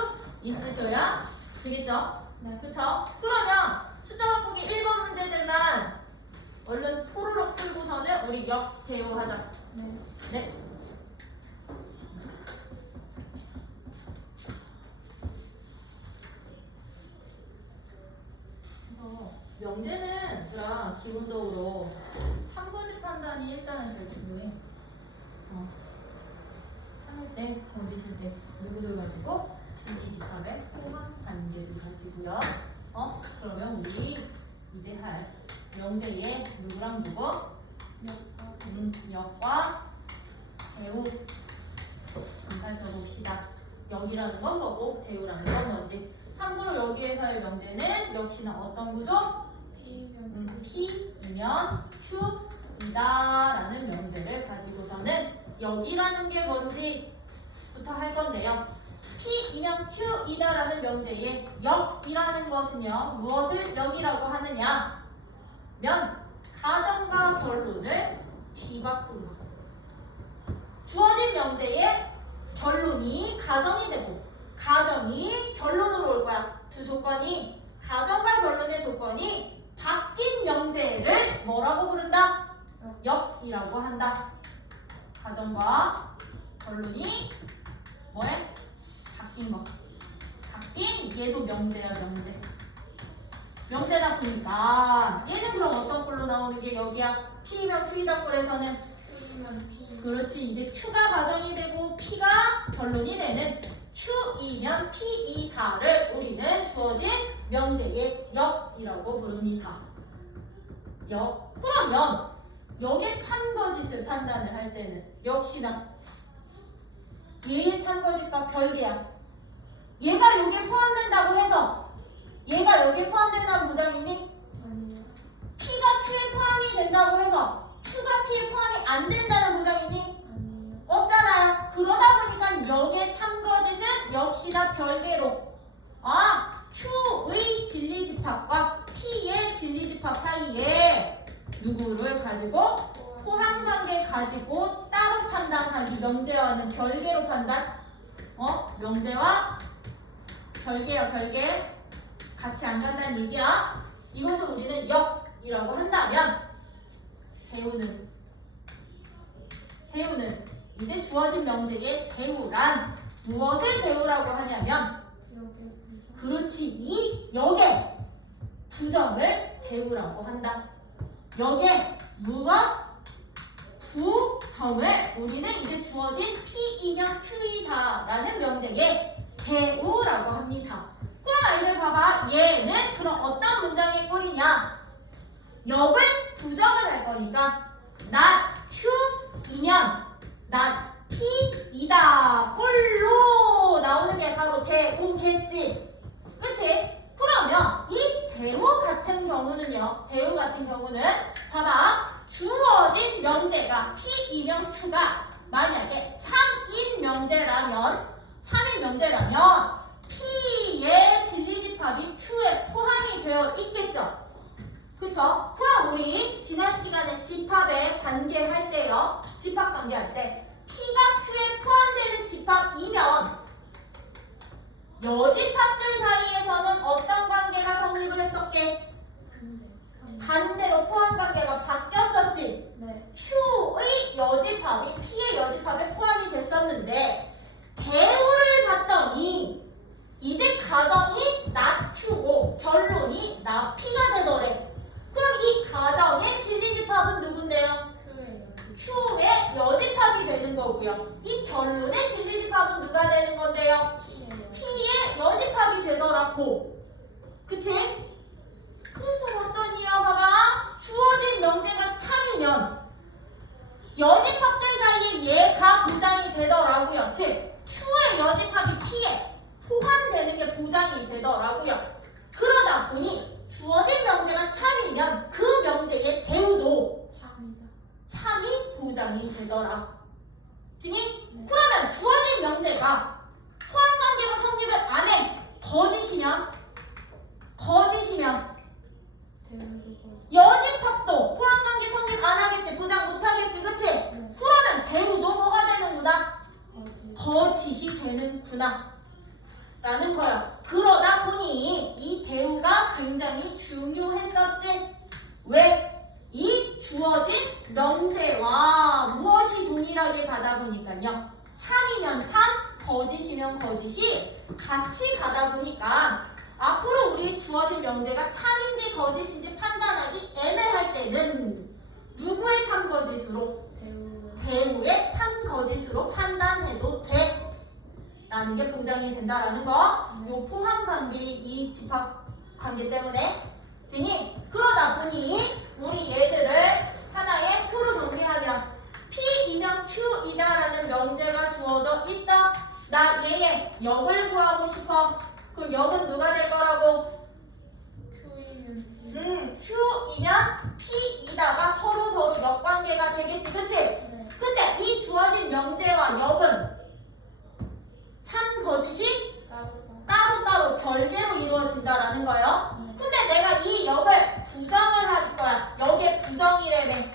있으셔야 되겠죠? 네. 그쵸? 그러면 숫자 바꾸기 1번 문제들만 얼른 포로록 풀고서는 우리 역 대우하자. 네. 네. 그래서 명제는 얘들아 기본적으로 참거짓 판단이 일단은 제일 중요해. 참일 때, 거짓일 때 누구를 가지고 진리집합의 포함 관계를 가지고요. 그러면 우리 이제 할 명제의 누구랑 누구? 역과 배우 좀 살펴봅시다. 역이라는 건 뭐고 배우라는 건 뭔지. 참고로 여기에서의 명제는 역시나 어떤 구조? P면 P이면 Q이다라는 명제를 가지고서는 역이라는 게 뭔지부터 할 건데요. P이면 Q이다라는 명제에 역이라는 것은요. 무엇을 역이라고 하느냐? 면 가정과 결론을 뒤바꾼 것. 주어진 명제에 결론이 가정이 되고 가정이 결론으로 올 거야. 두 조건이 가정과 결론의 조건이 바뀐 명제를 뭐라고 부른다? 역이라고 한다. 가정과 결론이 뭐해? 바뀐 거. 바뀐 얘도 명제야, 명제. 명제다 보니까 얘는 그럼 어떤 꼴로 나오는 게 여기야? P면 Q이다 꼴에서는 Q면 P. 그렇지. 이제 Q가 가정이 되고 P가 결론이 되는 Q이면 P이다를 우리는 주어진 명제의 역이라고 부릅니다. 역. 그러면 역의 참거짓을 판단을 할 때는 역시나 얘의 참거짓과 별개야. 얘가 여기에 포함된다고 해서 얘가 여기에 포함된다는 보장 있니? 아니요. P가 Q에 포함이 된다고 해서 Q가 P에 포함이 안 된다는 보장 있니? 아니요. 없잖아요. 그러다 보니까 역의 참거짓은 역시나 별개로 Q의 진리집합과 P의 진리집합 사이에 누구를 가지고 포함관계 가지고 따로 판단하기, 명제와는 별개로 판단. 명제와 별개야, 별개. 같이 안 간다는 얘기야. 이것을 우리는 역이라고 한다면 대우는 이제 주어진 명제의 대우란 무엇을 대우라고 하냐면 그렇지, 이 역의 부정을 대우라고 한다. 역의 무엇? 부정을 우리는 이제 주어진 P이면 Q이다 라는 명제의 대우라고 합니다. 그럼 아이들 봐봐. 얘는 그럼 어떤 문장의 꼴이냐? 역을 부정을 할 거니까 not Q이면 not P이다 꼴로 나오는 게 바로 대우겠지. 그치? 그러면 이 대우 같은 경우는요. 대우 같은 경우는 봐봐. 주어진 명제가 P이면 Q가 만약에 참인 명제라면 P의 진리집합이 Q에 포함이 되어 있겠죠. 그쵸? 그럼 우리 지난 시간에 집합의 관계 할 때요. 집합 관계 할 때 P가 Q에 포함되는 집합이면 여집합들 사이에서는 어떤 관계가 성립을 했었게? 반대로 포함 관계가 바뀌었었지. 네. Q의 여집합이 P의 여집합에 포함이 됐었는데 대우를 봤더니 이제 가정이 not Q고 결론이 not P가 되더래. 그럼 이 가정의 진리집합은 누군데요? Q의 여집합이 되는 거고요. 이 결론의 진리집합은 누가 되는 건데요? P의 여집합이 되더라고. 그치? 그래서 어떠니요? 봐봐. 주어진 명제가 참이면 여집합들 사이에 얘가 보장이 되더라고요. 즉 Q의 여집합이 P에 포함되는 게 보장이 되더라고요. 그러다 보니 주어진 명제가 참이면 그 명제의 대우도 참이 보장이 되더라. 비니? 네. 그러면 주어진 명제가 포함관계가 성립을 안 해. 거짓이면 여집합도 포함관계 성립 안 하겠지. 보장 못 하겠지. 그치? 그러면 대우도 뭐가 되는구나? 거짓이 되는구나 라는 거야. 그러다 보니 이 대우가 굉장히 중요했었지. 왜? 이 주어진 명제와 무엇이 동일하게 가다 보니까요. 참이면 참, 거짓이면 거짓이 같이 가다 보니까 앞으로 우리 주어진 명제가 참인지 거짓인지 판단하기 애매할 때는 누구의 참 거짓으로? 대우의 참 거짓으로 판단해도 돼 라는 게 보장이 된다라는 거. 요 포함 관계, 이 집합 관계 때문에. 되니? 그러다 보니 우리 얘들을 하나의 표로 정리하면 P이면 Q이다라는 명제가 주어져 있어. 나 얘의 역을 구하고 싶어. 그럼 역은 누가 될 거라고? Q이면 P이다가 서로 역관계가 되겠지. 그치? 근데 이 주어진 명제와 역은 참 거짓이 따로따로 별개로 이루어진다라는 거예요. 근데 내가 이 역을 부정을 할 거야. 역의 부정이래매.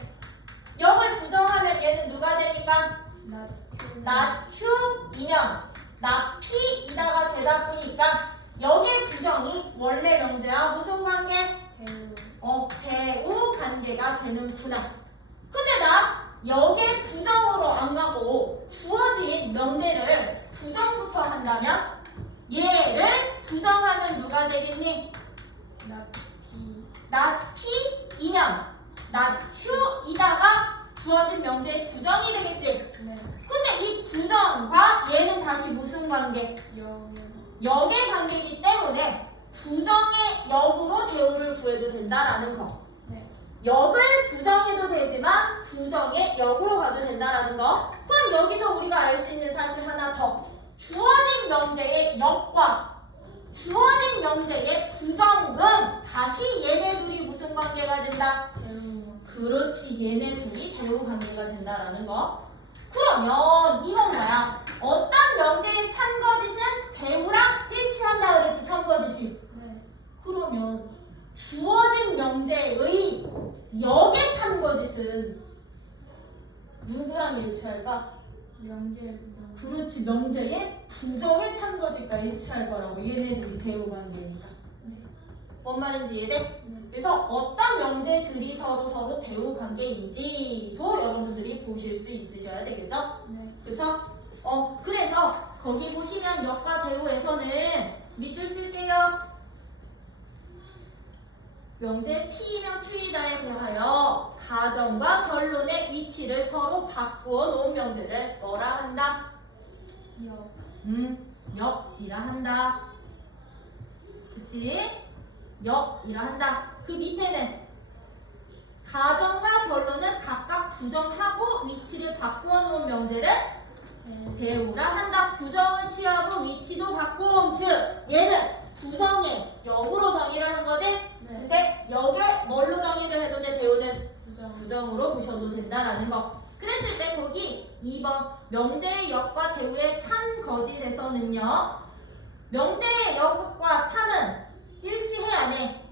역을 부정하면 얘는 누가 되니까? not Q이면 not P이다가 되다 보니까 역의 부정이 원래 명제와 무슨 관계? 대우 관계가 되는구나. 근데 나 역의 부정으로 안 가고 주어진 명제를 부정부터 한다면 얘를 부정하면 누가 되겠니? not P이면 not Q이다가 주어진 명제의 부정이 되겠지. 근데 이 부정과 얘는 다시 무슨 관계? 역의 관계이기 때문에 부정의 역으로 대우를 구해도 된다라는 거. 역을 부정해도 되지만 부정의 역으로 가도 된다라는 거. 그럼 여기서 우리가 알 수 있는 사실 하나 더. 주어진 명제의 역과 주어진 명제의 부정은 다시 얘네 둘이 무슨 관계가 된다? 그렇지, 얘네 둘이 대우 관계가 된다라는 거. 그러면 이건 뭐야? 어떤 명제의 참거짓은 대우랑 일치한다 그랬지, 참거짓이. 그러면 주어진 명제의 역의 참거짓은 누구랑 일치할까? 명제 그렇지, 명제의 부정의 참거짓과 일치할 거라고. 얘네들이 대우 관계니까. 네. 뭔 말인지 이해돼? 네. 그래서 어떤 명제들이 서로 대우 관계인지도 여러분들이 보실 수 있으셔야 되겠죠? 네. 그쵸? 그래서 거기 보시면 역과 대우에서는 밑줄 칠게요. 명제 P이면 Q이다에 대하여 가정과 결론의 위치를 서로 바꾸어 놓은 명제를 뭐라 한다? 역. 역이라 한다. 그치? 역이라 한다. 그 밑에는 가정과 결론은 각각 부정하고 위치를 바꾸어 놓은 명제를 네. 대우라 한다. 부정을 취하고 위치도 바꿈. 즉 얘는 부정에 역으로 정의를 한 거지? 네. 근데 역에 뭘로 정의를 해도 돼? 대우는 부정. 부정으로 보셔도 된다라는 거. 그랬을 때 거기 2번 명제의 역과 대우의 참 거짓에서는요, 명제의 역과 참은 일치해 안 해?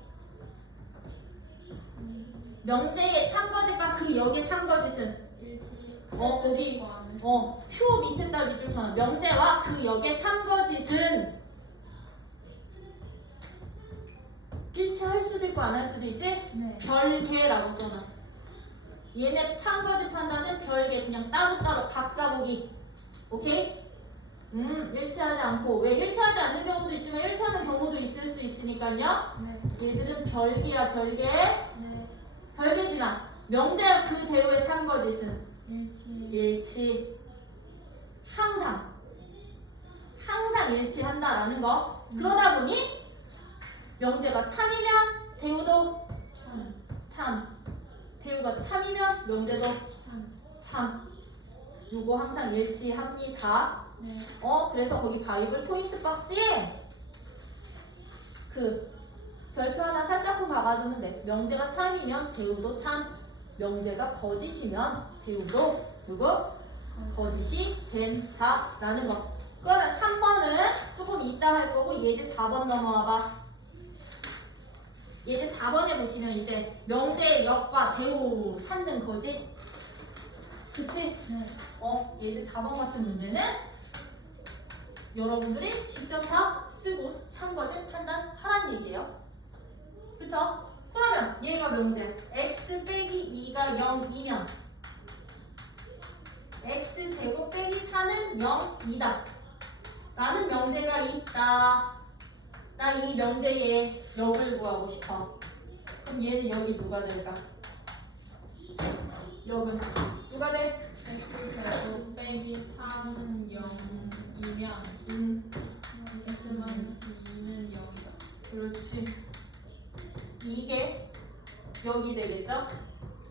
명제의 참 거짓과 그 역의 참 거짓은 일치. 거기 표 밑에 딱 밑줄 쳐. 명제와 그 역의 참 거짓은 일치할 수도 있고 안 할 수도 있지? 네. 별개라고 써놔. 얘네 참거짓 판단은 별개, 그냥 따로따로 각자 보기. 오케이? 일치하지 않고. 왜 일치하지 않는 경우도 있지만 일치하는 경우도 있을 수 있으니까요. 네. 얘들은 별개야, 별개. 네. 별개지만 명제와 그 대우의 참거짓은 일치. 일치. 항상 일치한다라는 거. 그러다 보니 명제가 참이면 대우도 참. 참, 대우가 참이면 명제도 참. 참. 요거 항상 일치합니다. 네. 그래서 거기 바이블 포인트 박스에 그 별표 하나 살짝만 박아두면 돼. 명제가 참이면 대우도 참, 명제가 거짓이면 대우도 누구? 거짓이 된다라는 거. 그러면 3번은 조금 이따 할 거고 예제 4번 넘어와봐. 예제 4번에 보시면 이제 명제의 역과 대우 찾는 거지? 그치? 네. 예제 4번 같은 문제는 여러분들이 직접 다 쓰고 참거짓 판단하라는 얘기예요. 그쵸? 그러면 얘가 명제야. x 빼기 2가 0이면 x제곱 빼기 4는 0이다 라는 명제가 있다. 나 이 명제의 역을 구하고 싶어. 그럼 얘는 역이 누가 될까? 역은 누가 돼? x제곱 빼기 4는 0이면 x 마이너스 2는 0이다. 그렇지. 이게 역이 되겠죠?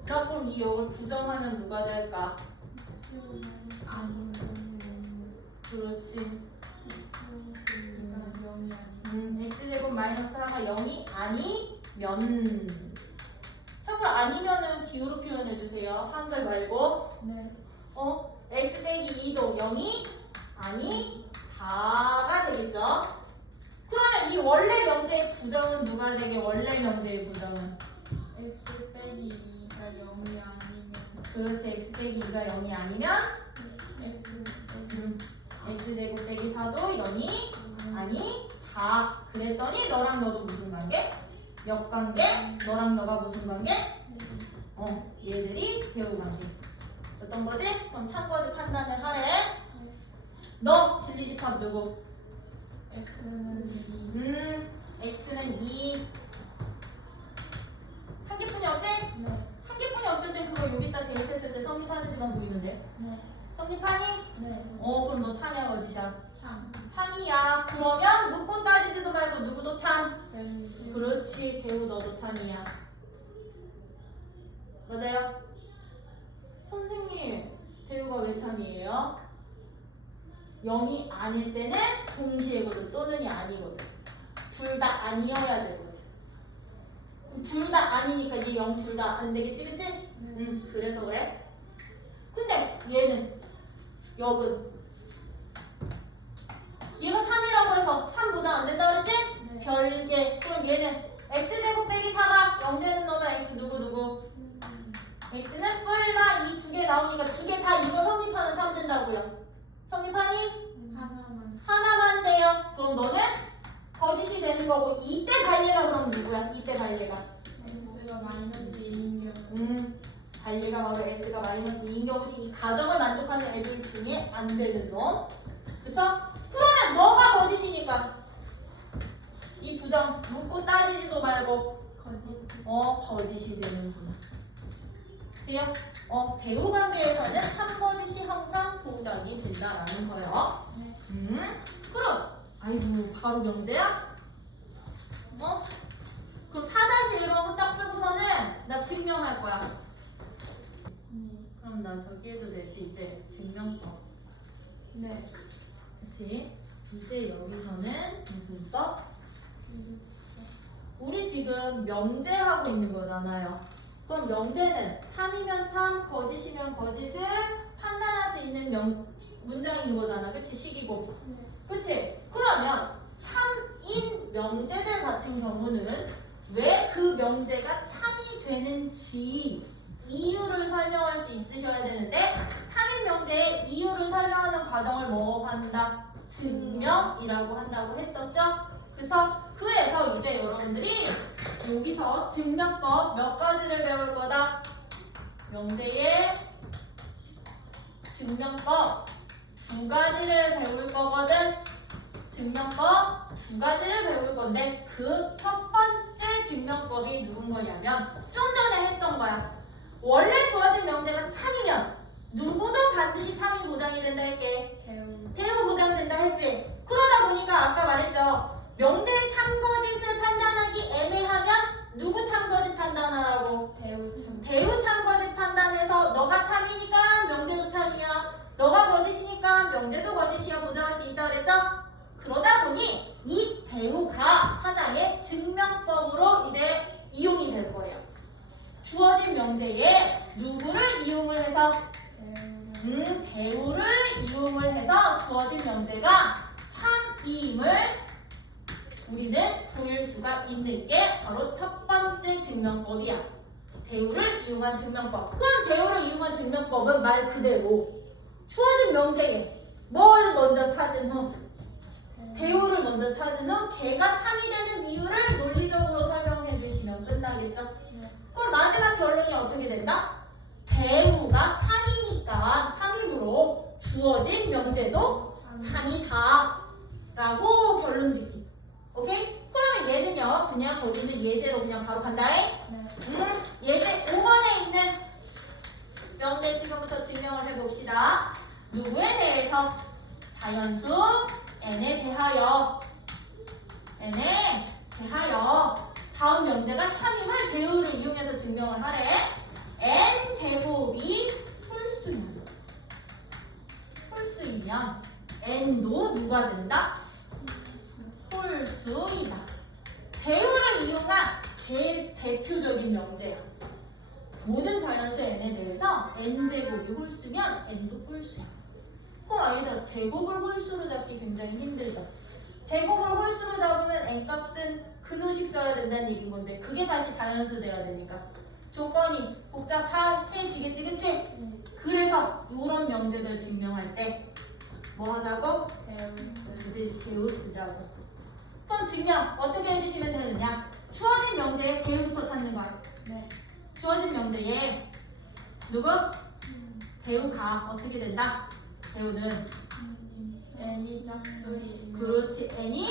그럼 이 역을 부정하면 누가 될까? x 마이너스 2는 0. 그렇지. x 마이너스 2가 0이 아니고. x제곱 마이너스 4가 0이 아니면. 참고로 아니면은 기호로 표현해주세요. 한글 말고. 네. x 빼기 2도 0이 아니다가 되겠죠? 그러면 이 원래 명제의 부정은 누가 되게? 원래 명제의 부정은? x 빼기 2가 0이 아니면 그렇지. x 빼기 2가 0이 아니면 x x제곱 빼기 4도 0이 아니다. 그랬더니 너랑 너도 무슨 관계? 역관계. 너랑 너가 무슨 관계? 얘들이 대우 관계. 어떤 거지? 그럼 참거짓 판단을 하래. 너 진리집합 누구? x는 2. x는 2. 한 개뿐이 없지? 네. 한 개뿐이 없을 땐 그거 여기다 대입했을 때 성립하는지만 보이는데. 네. 성립하니? 네. 그럼 너 참이야 거짓이야? 참. 참이야. 그러면 묶고 따지지도 말고 누구도 참? 대우. 그렇지. 대우 너도 참이야. 맞아요? 선생님, 대우가 왜 참이에요? 0이 아닐 때는 동시에거든. 또는이 아니거든. 둘 다 아니어야 되거든. 둘 다 아니니까 얘 0 둘 다 안 되겠지, 그치? 그래서 그래. 근데 얘는 역은 얘가 참이라고 해서 참 보장 안 된다 그랬지? 네. 별개. 그럼 얘는 x제곱 빼기 4가 0되는 놈은 x 누구? x는 뿔마 이 두 개 나오니까 두 개 다 이거 성립하면 참된다고요. 성립하니? 하나만 돼요. 그럼 너는 거짓이 되는 거고 이때 발예가 그럼 누구야? 이때 발예가 x가 마이너스 2인 경우 발예가 바로 x가 마이너스 2인 경우지. 이 가정을 만족하는 애들 중에 안 되는 놈. 그쵸? 그러면 너가 거짓이니까 이 부정 묻고 따지지도 말고 거짓이 되는구나. 돼요? 대우 관계에서는 참거짓이 항상 보장이 된다라는 거예요. 그럼 아이고 바로 명제야? 그럼 4-1번 딱 풀고서는 나 증명할 거야. 그럼 나 저기 해도 되지. 이제 증명법. 네. 그치? 이제 여기서는 무슨 법? 우리 지금 명제하고 있는 거잖아요. 그럼 명제는 참이면 참, 거짓이면 거짓을 판단할 수 있는 문장인 거잖아. 그치? 식이고. 그치? 그러면 참인 명제들 같은 경우는 왜 그 명제가 참이 되는지 이유를 설명할 수 있으셔야 되는데 참인 명제의 이유를 설명하는 과정을 뭐 한다? 증명이라고 한다고 했었죠? 그쵸? 그래서 이제 여러분들이 여기서 증명법 몇 가지를 배울 거다? 명제의 증명법 2가지를 배울 거거든. 증명법 2가지를 배울 건데 그 첫 번째 증명법이 누군 거냐면 좀 전에 했던 거야. 원래 주어진 명제가 참이면 누구도 반드시 참이 보장이 된다 할게. 대우 보장된다 했지. 그러다 보니까 아까 말했죠. 명제의 참거짓을 판단하기 애매하면 누구 참거짓 판단하라고? 대우 참거짓 판단해서 너가 참이니까 명제도 참이야. 너가 거짓이니까 명제도 거짓이야. 보장할 수 있다 그랬죠? 그러다 보니 이 대우가 하나의 증명법으로 이제 이용이 될 거예요. 주어진 명제에 누구를 이용을 해서? 대우를 이용을 해서 주어진 명제가 참임을 우리는 보일 수가 있는 게 바로 첫 번째 증명법이야. 대우를 이용한 증명법. 그럼 대우를 이용한 증명법은 말 그대로 주어진 명제에 뭘 먼저 찾은 후? 대우를 먼저 찾은 후 걔가 참이 되는 이유를 논리적으로 설명해 주시면 끝나겠죠? 그럼 마지막 결론이 어떻게 된다? 대우가 참이니까 참임으로 주어진 명제도 참이다 라고 결론 짓기. 오케이? 그러면 얘는요 그냥 거기는 예제로 그냥 바로 간다잉. 예제 5번에 있는 명제 지금부터 증명을 해봅시다. 누구에 대해서? 자연수 n에 대하여 다음 명제가 참임을 대우를 이용해서 증명을 하래. n제곱이 홀수이면 n도 누가 된다? 홀수이다. 대우를 이용한 제일 대표적인 명제야. 모든 자연수 n에 대해서 n제곱이 홀수면 n도 홀수야. 그럼 아이들 제곱을 홀수로 잡기 굉장히 힘들죠. 제곱을 홀수로 잡으면 n값은 근호식 써야 된다는 얘기인 건데 그게 다시 자연수 돼야 되니까 조건이 복잡해지겠지, 그치? 그래서 이런 명제들 증명할 때 뭐 하자고? 대우 쓰자고. 그럼 증명 어떻게 해주시면 되느냐? 주어진 명제에 대우부터 찾는 거야. 주어진 명제에 누구? 대우가 어떻게 된다? 대우는 n이 짝수이면 그렇지. n이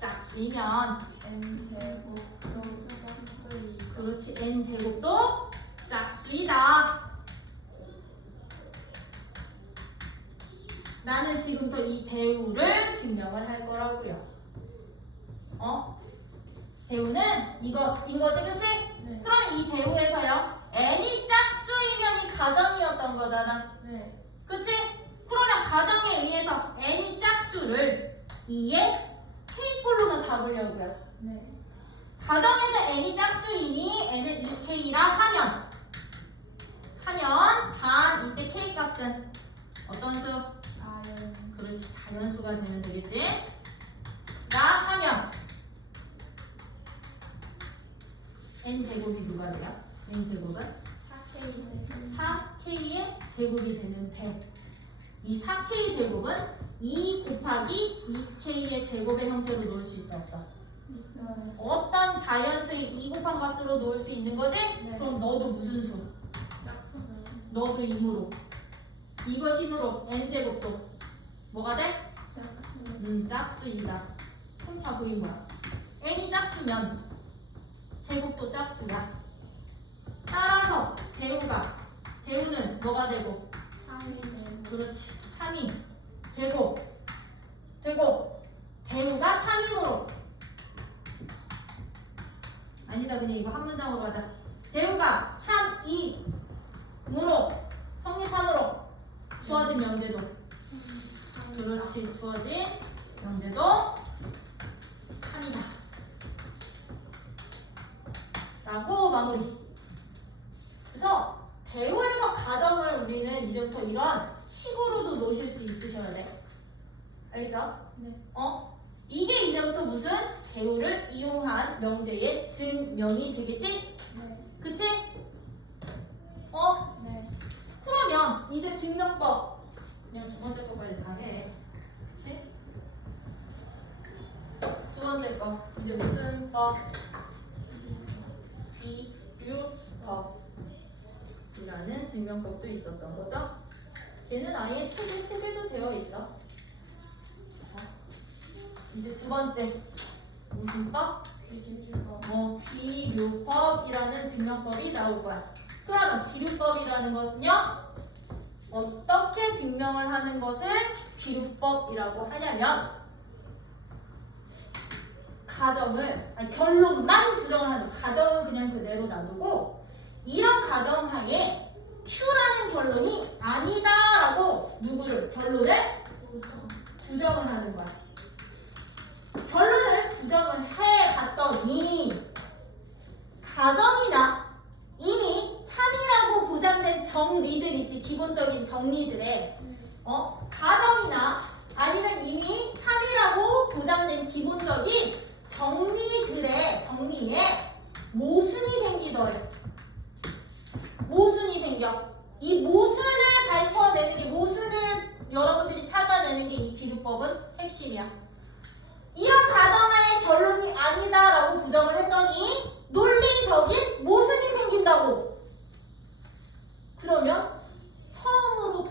짝수이면 n제곱도 짝수이고 그렇지. n제곱도 짝수이다. 나는 지금부터 이 대우를 증명을 할 거라고요. 대우는 이거지, 그치? 그러면 이 대우에서요 n이 짝수이면 이 가정이었던 거잖아. 그치? 그러면 가정에 의해서 n이 짝수를 2의 k꼴로나 잡으려고요. 가정에서 n이 짝수이니 n을 2k라 하면 단 이때 k 값은 어떤 수? 그렇지, 자연수가 되면 되겠지? 라 하면 n제곱이 누가 돼요? n제곱은 4K 4k의 제곱이 되는 배. 이 4k 제곱은 2 곱하기 2k의 제곱의 형태로 놓을 수 있어 없어? 있어요. 어떤 자연수의 2 곱한 값으로 놓을 수 있는 거지? 네. 그럼 너도 무슨 수? 짝수는 너도 임으로. 이거 심으로 n제곱도 뭐가 돼? 짝수. 짝수이다. 그럼 다 보인 거야. n이 짝수면 제곱도 짝수야. 따라서 대우는 뭐가 되고? 3이 그렇지. 3이 되고 대우가 3이므로 아니다. 그냥 이거 한 문장으로 가자. 대우가 3이므로 성립함으로 주어진 명제도 그렇지. 주어진 명제도 3이다 라고 마무리. 그래서 대우에서 가정을 우리는 이제부터 이런 식으로도 놓으실 수 있으셔야 돼. 알겠죠? 네. 이게 이제부터 무슨 대우를 이용한 명제의 증명이 되겠지? 네. 그치? 네. 그러면 이제 증명법 그냥 두 번째 거까지 다 해. 그치? 두 번째 거 이제 무슨 법? 비유법이라는 증명법도 있었던 거죠. 얘는 아예 책에 소개도 되어 있어. 이제 두 번째 무슨 법? 비료법이라는 증명법이 나올 거야. 그러면 비료법이라는 것은요, 어떻게 증명을 하는 것을 비료법이라고 하냐면 결론만 부정을 하는, 가정을 그냥 그대로 놔두고 이런 가정하에 Q라는 결론이 아니다라고 결론을 부정을 하는 거야. 결론을 부정을 해봤더니 가정이나 이미 참이라고 보장된 정리들 있지, 기본적인 정리들에 가정이나 아니면 이미 참이라고 보장된 기본적인 정리에 모순이 생기더래. 모순이 생겨. 이 모순을 밝혀내는 게, 모순을 여러분들이 찾아내는 게 이 기류법은 핵심이야. 이런 가정하에 결론이 아니다라고 부정을 했더니 논리적인 모순이 생긴다고. 그러면 처음으로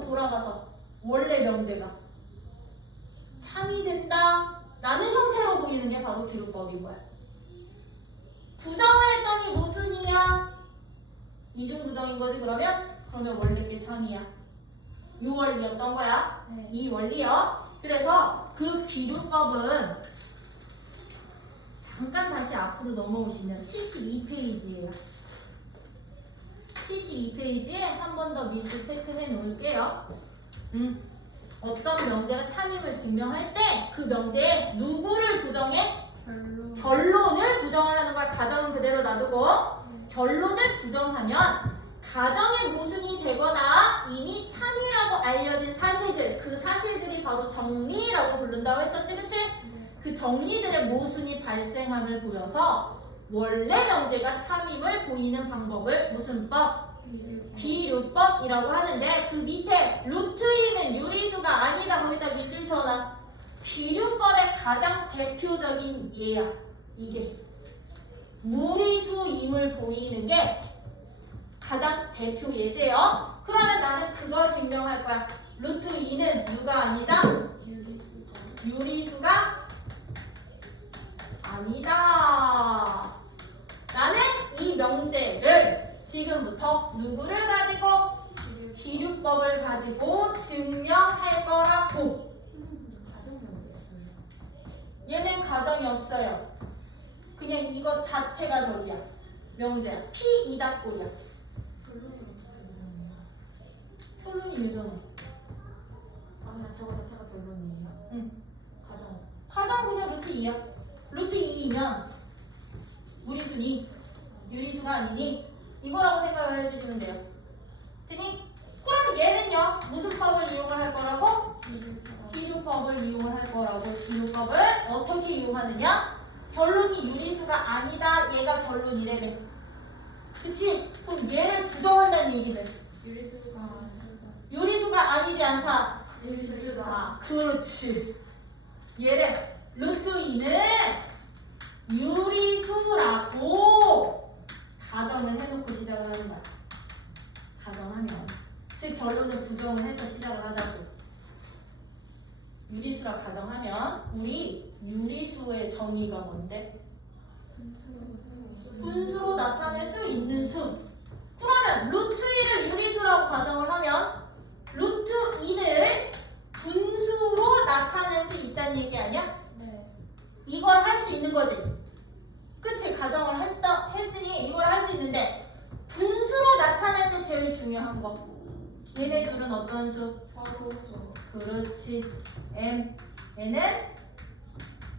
돌아가서 원래 명제가 참이 된다라는 형태로 보이는 게 바로 기류법인 거야. 부정을 했더니 모순이야. 이중부정인 거지. 그러면 원래 게 참이야. 이 원리였던 거야. 네. 이 원리요. 그래서 그 기류법은 잠깐 다시 앞으로 넘어오시면 72페이지예요. 72페이지에 한 번 더 밑줄 체크해 놓을게요. 어떤 명제가 참임을 증명할 때 그 명제에 누구를 부정해? 결론을 부정을 하는 거야. 가정은 그대로 놔두고 결론을 부정하면 가정의 모순이 되거나 이미 참이라고 알려진 사실들, 그 사실들이 바로 정리라고 부른다고 했었지, 그치? 그 정리들의 모순이 발생함을 보여서 원래 명제가 참임을 보이는 방법을 무슨 법? 비료법이라고 하는데, 그 밑에 루트이는 유리수가 아니다 거기다 밑줄 쳐놔. 비료법의 가장 대표적인 예야. 이게 무리수임을 보이는 게 가장 대표 예제요. 그러면 나는 그거 증명할 거야. 루트 2는 누가 아니다? 유리수가 아니다. 나는 이 명제를 지금부터 누구를 가지고? 기류법을 가지고 증명할 거라고. 얘는 가정이 없어요. 그냥 이거 자체가 저기야. 명제야. P2다 꼴이야. 결론이 왜잖아. 저거 자체가 결론이에요. 응. 가정. 그냥 루트 2야. 루트 2이면 무리수니 유리수가 아니니 이거라고 생각을 해주시면 돼요. 되니? 그럼 얘는요 무슨 법을 이용을 할 거라고? 기류법을 이용을 할 거라고. 기류법을 어떻게 이용하느냐? 결론이 유리수가 아니다 얘기는 유리수가 유리수가 아니지 않다. 유리수가 그렇지. 얘를 루트 2는 유리수라고 가정을 해놓고 시작을 하는 거야. 가정하면 즉 결론을 부정을 해서 시작을 하자고. 유리수라 가정하면 우리 유리수의 정의가 뭔데? 분수로 나타낼 수 있는 수. 그러면 루트 2를 유리수라고 가정을 하면 루트 2를 분수로 나타낼 수 있다는 얘기 아니야? 네. 이걸 할 수 있는 거지. 그치? 가정을 했으니 이걸 할 수 있는데 분수로 나타낼 때 제일 중요한 거. 얘네들은 어떤 수? 서로소. 그렇지. 얘는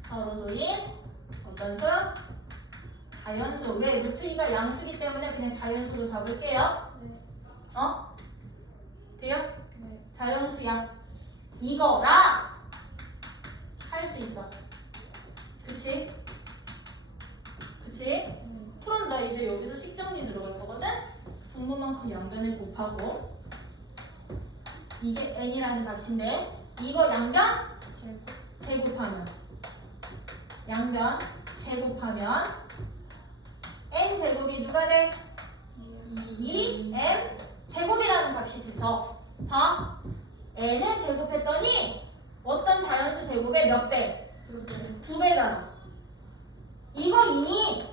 서로소인 어떤 수? 자연수. 왜? 루트 2가 양수기 때문에 그냥 자연수로 잡을게요. 네. 어? 돼요? 네. 자연수야. 이거라 할 수 있어. 그치? 그치? 그럼 나 이제 여기서 식정리 들어갈 거거든? 분모만큼 양변을 곱하고 이게 n이라는 값인데 이거 양변 제곱하면 양변 제곱하면 n 제곱이 누가 돼? 2m 제곱이라는 값이 돼서 봐. n을 제곱했더니 어떤 자연수 제곱의 몇 배? 2배잖아. 이거 이미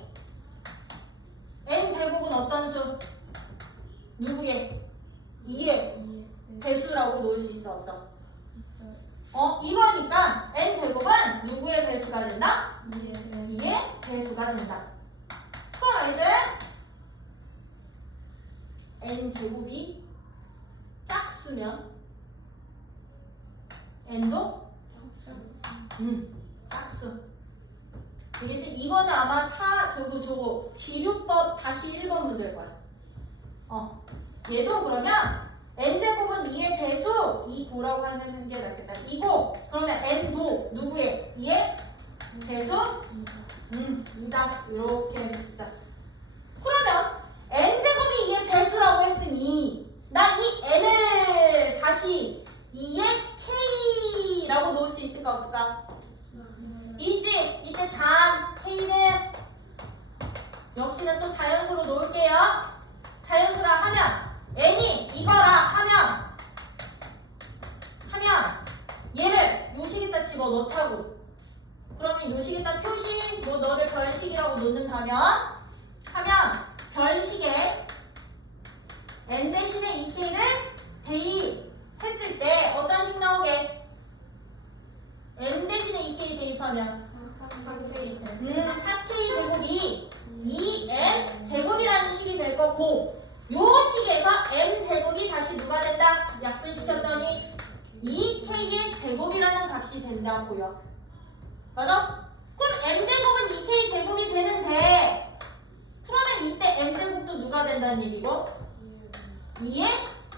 n 제곱은 어떤 수? 누구의? 2의 배수라고 놓을 수 있어 없어? 있어요. 이거니까 n 제곱은 누구의 배수가 된다? 2의 2의 배수가 된다. 그럼 이제 n 제곱이 짝수면 n도 짝수. 되겠지? 이거는 아마 저거 기류법 다시 1번 문제일 거야. 얘도 그러면 n제곱은 2의 배수 2고라고 하는 게 낫겠다. 2고 그러면 n도 누구의? 2의 배수? 2다. 이렇게 쓰자. 그러면 n제곱이 2의 배수라고 했으니 나 이 n을 다시 2의 k라고 놓을 수 있을까 없을까? 있지? 이때 단 k는 역시나 또 자연수로 놓을게요. 자연수라 하면 n이 이거라 하면 얘를 요식에다 집어넣자고. 그러면 요식에다 표시 뭐 너를 별식이라고 놓는다면 하면 별식에 n 대신에 2k를 대입했을 때 어떤 식 나오게? n 대신에 2k 대입하면 4k 제곱이 2m 제곱이라는 식이 될 거고 요 식에서 m 제곱이 다시 누가 된다? 약분시켰더니 2k의 제곱이라는 값이 된다고요. 맞아? 그럼 m 제곱은 2k 제곱이 되는데 그러면 이때 m 제곱도 누가 된다는 얘기고 2의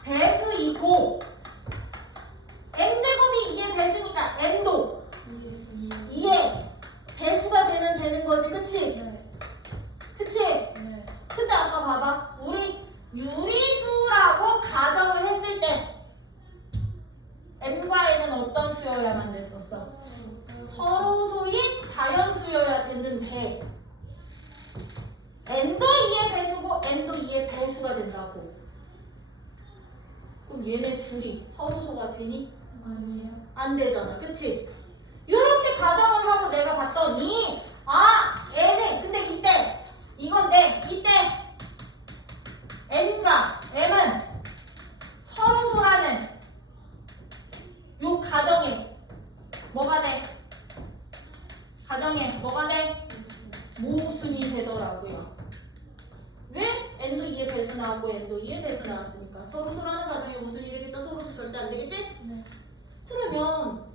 배수이고 m 제곱이 2의 배수니까 m도 2의 배수가 되면 되는 거지. 그치? 그치? 근데 아까 봐봐. 우리 유리수라고 가정을 했을 때 m과 n은 어떤 수여야만 됐었어? 서로소인 자연수여야 됐는데 n도 2의 배수고 m도 2의 배수가 된다고. 그럼 얘네 둘이 서로소가 되니? 아니에요. 안 되잖아. 그치? 이렇게 가정을 하고 내가 봤더니 n은 근데 이때 이건데 이때 n과 m은 서로소라는 요 가정에 뭐가 돼? 가정에 뭐가 돼? 모순이 되더라고요. 왜? n도 2의 배수 나왔고 m도 2의 배수 나왔으니까 서로소라는 가정에 모순이 되겠죠? 서로소 절대 안 되겠지? 그러면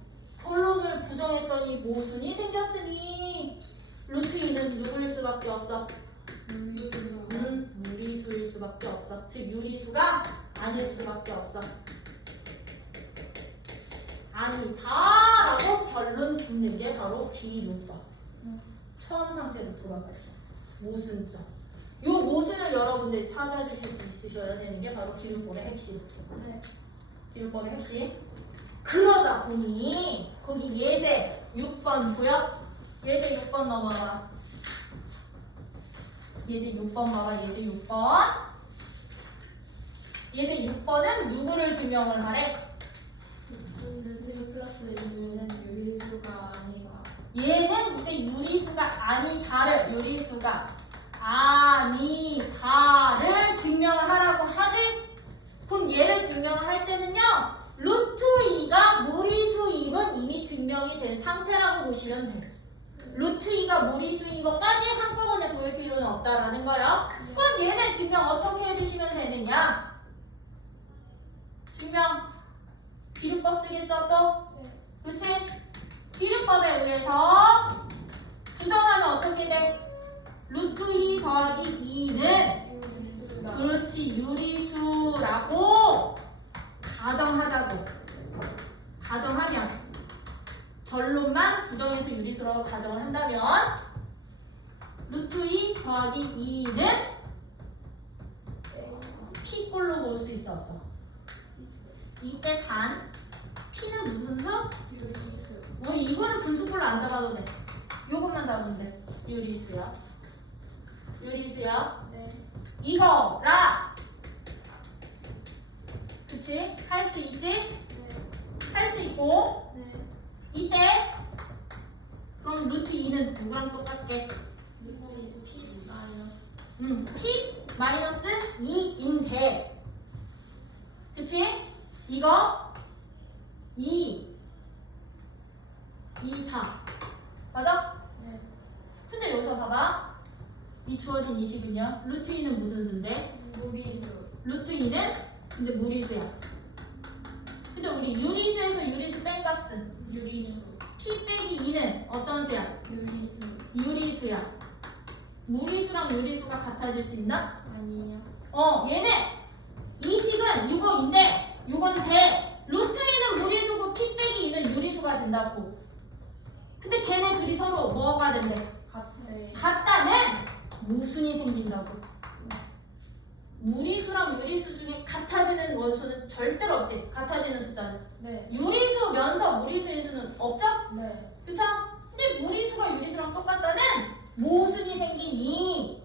결론을 부정했더니 모순이 생겼으니 루트 2는 누구일 수밖에 없어? 무리수일 수밖에 없어. 즉 유리수가 아닐 수밖에 없어. 아니다라고 결론 짓는 게 바로 기록법. 처음 상태로 돌아가요. 모순점. 요 모순을 여러분들이 찾아주실 수 있으셔야 되는 게 바로 기울법의 핵심. 네. 기울법의 핵심. 그러다 보니 거기 예제 6번 보여? 예제 6번 넘어가. 예제 6번 봐봐. 예제 6번. 예제 6번은 누구를 증명을 하래? 루트 플러스 2는 유리수가 아니다. 얘는 이제 유리수가 아니다를 유리수가 아니다를 증명을 하라고 하지? 그럼 얘를 증명을 할 때는요 루트 2가 무리수임은 이미 증명이 된 상태라고 보시면 돼요. 루트 2가 무리수인 것까지 한꺼번에 보일 필요는 없다라는 거예요. 그럼 얘는 증명 어떻게 해주시면 되느냐? 증명 기름법 쓰겠죠 또? 그치? 기름법에 의해서 부정하면 어떻게 돼? 루트 2 더하기 2는 유리수가 그렇지 유리수라고 가정하자고. 가정하면 결론만 부정해서 유리수라고 가정을 한다면 루트 2 더하기 2는 P꼴로 볼 수 있어 없어? 이때 단 P는 무슨 수? 유리수. 이거는 분수꼴로 안 잡아도 돼. 요것만 잡으면 돼. 유리수야. 유리수야. 네. 이거라. 그치? 할 수 있지? 네. 할 수 있고 네. 이때 그럼 루트 2는 누구랑 똑같게? 루트 P 마이너스. P 마이너스 2인데 그치? 이거 2다 맞아? 네. 근데 여기서 봐봐 이 주어진 이 식은요 루트 2는 무슨 수인데? 무리수. 루트 2는 근데 무리수야. 근데 우리 유리수에서 유리수 뺀 값은 유리수. P 빼기 2는 어떤 수야? 유리수. 유리수야. 무리수랑 유리수가 같아질 수 있나? 아니요. 얘네 이 식은 이거인데 이건 돼. 루트 2는 무리수고 P 빼기 2는 유리수가 된다고. 근데 걔네 둘이 서로 뭐가 된대? 같아. 같다는 모순이 생긴다고. 무리수랑 유리수 중에 같아지는 원수는 절대로 없지. 같아지는 숫자는. 네. 유리수 면서 무리수의 수는 없죠? 네. 그쵸? 근데 무리수가 유리수랑 똑같다는 모순이 생기니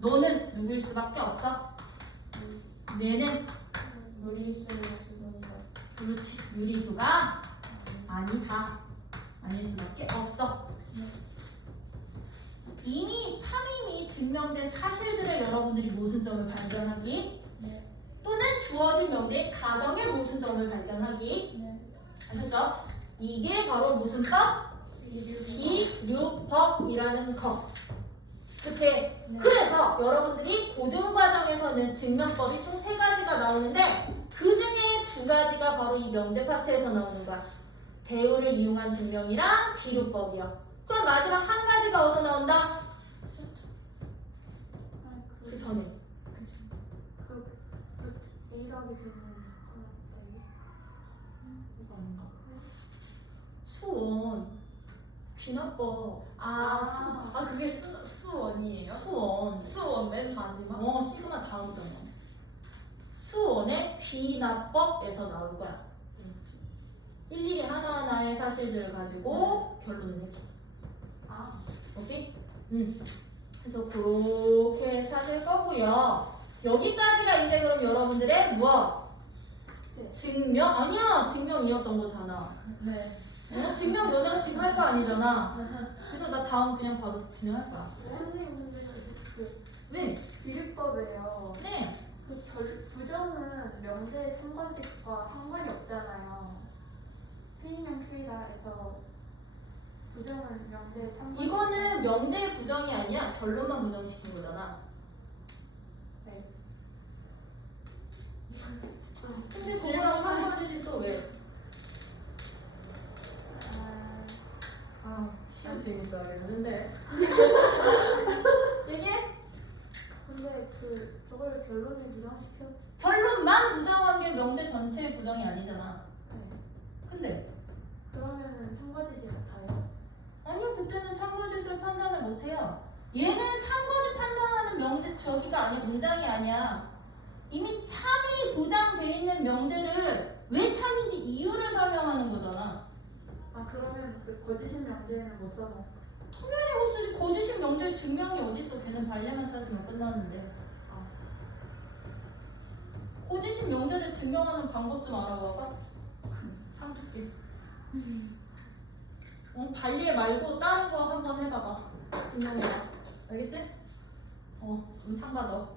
너는 누구일 수밖에 없어. 얘는 무리수의 수분이다. 그렇지 유리수가 아니다. 아닐 수밖에 없어. 이미 참임이 증명된 사실들의 여러분들이 모순점을 발견하기 네. 또는 주어진 명제의 가정의 모순점을 발견하기 네. 아셨죠? 이게 바로 무슨 법? 기류법이라는 거. 그치? 네. 그래서 여러분들이 고등과정에서는 증명법이 총 3가지가 나오는데 그 중에 2가지가 바로 이 명제 파트에서 나오는 거야. 대우를 이용한 증명이랑 기류법이야. 그럼 마지막 한 가지가 어디서 나온다? 그 전에. A 더하기 B는 하나 이거 아닌가? 수원. 귀납법. 그게 수원이에요? 수원. 수원 맨 마지막? 시그마 다음 단어. 수원의 귀납법에서 나올 거야. 일일이 하나하나의 사실들을 가지고 결론을 내줘. 오케이? 그래서 그렇게 찾을 거고요. 여기까지가 이제 그럼 여러분들의 뭐? 증명? 아니야. 증명이었던 거잖아. 네. 증명 너네가 지금 할 거 아니잖아. 그래서 나 다음 그냥 바로 진행할 거야. 선생님 근데 네. 비율법에요. 네. 부정은 명제의 참관식과 상관이 없잖아요. P면 Q다에서 부정은 명제의 참관. 이거는 명제의 부정이 아니야. 결론만 부정시킨 거잖아. 네. 근데 그거랑 상관없이 또 왜? 시험 재밌어 하겠는데. 얘기해? 근데 저걸 결론에 부정시켜. 결론만 부정한 게 명제 전체의 부정이 아니잖아. 네. 근데 그러면은 참고지시 같아요. 아니요 그때는 참고짓을 판단을 못해요. 얘는 참고지 판단하는 명제 저기가 아니야. 문장이 아니야. 이미 참이 보장돼 있는 명제를 왜 참인지 이유를 설명하는 거잖아. 아 그러면 그 거짓인 명제는 못 써먹어. 통연히 못 쓰지. 거짓인 명제의 증명이 어딨어. 걔는 발레만 찾으면 끝나는데. 거짓인 명제를 증명하는 방법 좀 알아봐봐. 삼십일. 발리 말고 다른 거 한번 해봐봐. 증명해봐. 알겠지? 그럼 상 받아.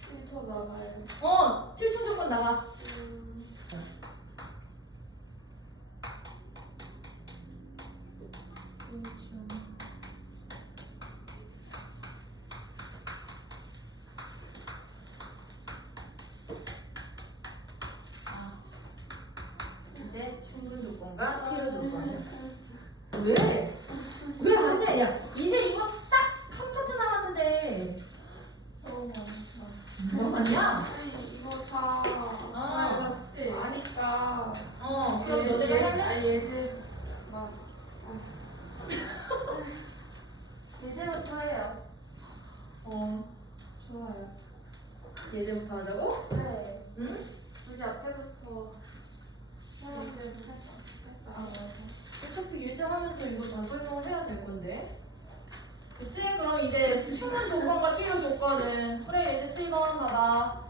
트위터 나가요. 필충 조건 나가. 이제 충분 조건과 필요 조건. 왜? 왜 안 해? 야, 이제 이거 딱 한 파트 남았는데. 너무 많다. 뭐 하냐? 아니 이거 다 아. 숙제 아니까. 그럼 너네가 할래? 아니 예지 막 이제부터 해요. 좋아요. 예제부터 하자고? 네. 응? 우리 앞에부터 사람들 아 맞아. 어차피 예제하면서 이거 다 설명을 해야 될 건데. 그치? 그럼 이제 충분 조건과 필요 조건은 그래 예제 7번 봐봐.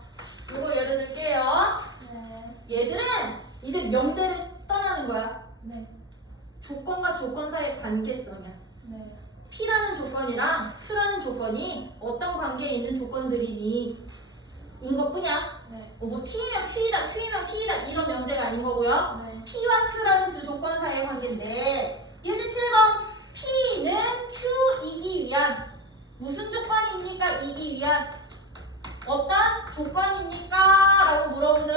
이거 예를 들게요. 네. 얘들은 이제 명제를 떠나는 거야. 네. 조건과 조건 사이의 관계성이야. 네. P라는 조건이랑 Q라는 조건이 어떤 관계에 있는 조건들이니 인 것뿐이야. 네. 뭐 P면 Q이다, Q면 P이다 이런 명제가 아닌 거고요. 네. P와 Q라는 두 조건 사이의 관계인데 예제 7번 P는 Q이기 위한 무슨 조건입니까? 이기 위한 어떤 조건입니까? 라고 물어보는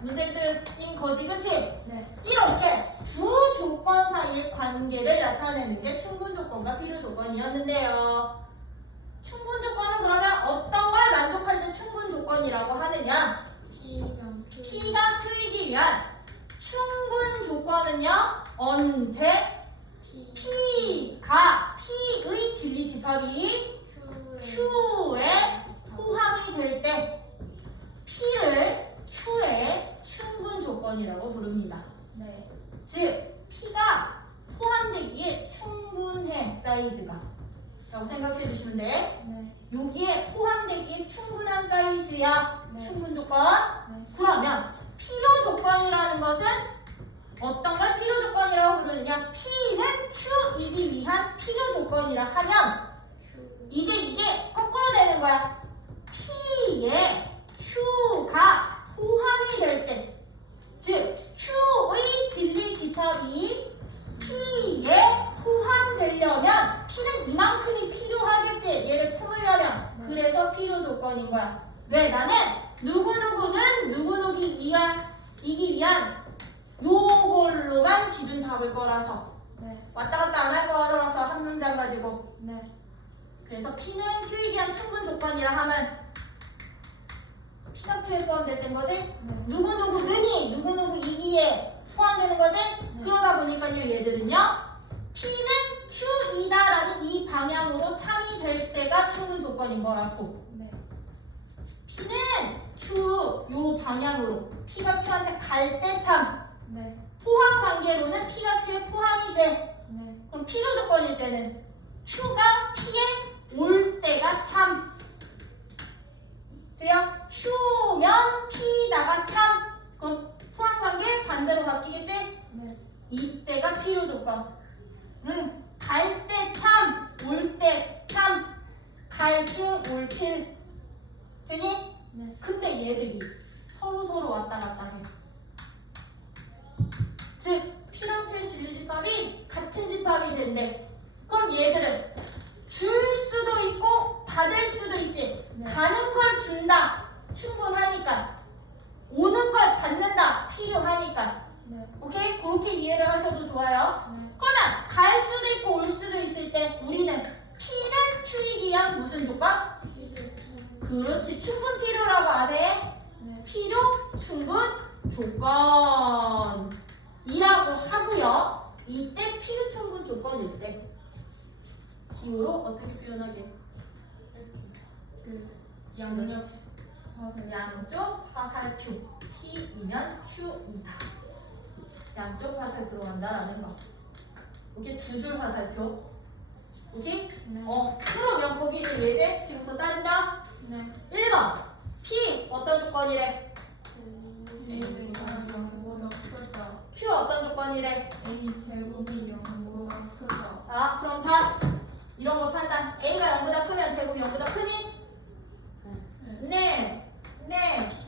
문제들인 거지, 그치? 네. 이렇게 두 조건 사이의 관계를 나타내는 게 충분 조건과 필요 조건이었는데요. 충분 조건은 그러면 어떤 걸 만족할 때 충분 조건이라고 하느냐? P면 Q. P가 Q이기 위한 충분 조건은요, 언제? P가 P의 진리 집합이 Q에 포함이 될 때 P를 Q의 충분 조건이라고 부릅니다. 네. 즉, P가 포함되기에 충분해, 사이즈가. 라고 생각해 주시면 돼. 네. 여기에 포함되기에 충분한 사이즈야. 네. 충분 조건. 네. 그러면 필요 조건이라는 것은 어떤 걸 필요 조건이라고 부르느냐? P는 Q이기 위한 필요 조건이라 하면 Q. 이제 이게 거꾸로 되는 거야. P에 Q가 포함이 될 때, 즉 Q의 진리 집합이 P에 포함되려면 P는 이만큼이 필요하겠지. 얘를 품으려면. 네. 그래서 필요 조건인 거야. 왜? 나는 누구누구는 누구누구이기 위한 요걸로만 기준 잡을 거라서 네. 왔다 갔다 안 할 거라서 한 문장 가지고. 네. 그래서 P는 Q에 대한 충분 조건이라 하면 P가 Q에 포함됐던 거지? 네. 누구누구는이 누구누구이기에 포함되는 거지? 그러다 보니까요 얘들은요 P는 Q이다라는 이 방향으로 참이 될 때가 충분 조건인 거라고. 네. P는 Q 요 방향으로 P가 Q한테 갈 때 참. 네. 포함 관계로는 P가 Q에 포함이 돼. 네. 그럼 필요 조건일 때는 Q가 P에 올 때가 참. 돼요? Q면 P다가 참. 그럼 포함 관계 반대로 바뀌겠지? 네. 이때가 필요 조건. 갈 때 참, 올 때 참. 갈중 올필. 되니? 네. 근데 얘들이 서로 왔다 갔다 해. 즉 P랑 Q의 진리 집합이 같은 집합이 된대. 그럼 얘들은 줄 수도 있고 받을 수도 있지. 네. 가는 걸 준다. 충분하니까. 오는 걸 받는다. 필요하니까. 네. 오케이? 그렇게 이해를 하셔도 좋아요. 네. 그러면 갈 수도 있고 올 수도 있을 때 우리는 P는 Q이기 위한 무슨 조건? P를 Q. 그렇지. 충분 필요라고 안 해. 네. 필요 충분 조건이라고 하고요. 이때 필요 충분 조건일 때 기호로 어떻게 표현하게? 그 양옆 그렇지. 화살. 양쪽 화살표 P이면 Q이다. 양쪽 화살표로 간다라는 거. 오케이, 두 줄 화살표. 오케이? 네. 그러면 거기는 예제 지금부터 따진다. 네. 1번 P 어떤 조건이래? A가 0보다 크다. Q 어떤 조건이래? A 제곱이 0보다 크다. 아, 그럼 봐. 이런 거 판단. A가 0보다 크면 제곱이 0보다 크니? 네. 네.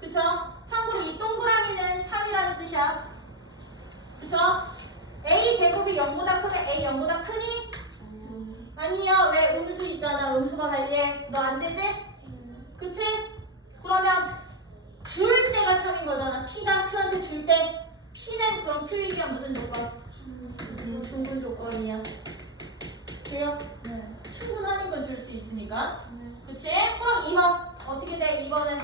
그쵸? 참고로 이 동그라미는 참이라는 뜻이야. 그쵸? A 제곱이 0보다 크면 A 0보다 크니? 아니요. 왜? 음수 있잖아. 음수가 관리해. 너 안 되지? 그치? 그러면 줄 때가 참인 거잖아. P가 Q한테 줄 때. P는 그럼 Q이면 무슨 조건? 충분 조건이야. 돼요? 네. 충분하는 건 줄 수 있으니까. 네. 그치? 그럼 2번. 어떻게 돼? 2번은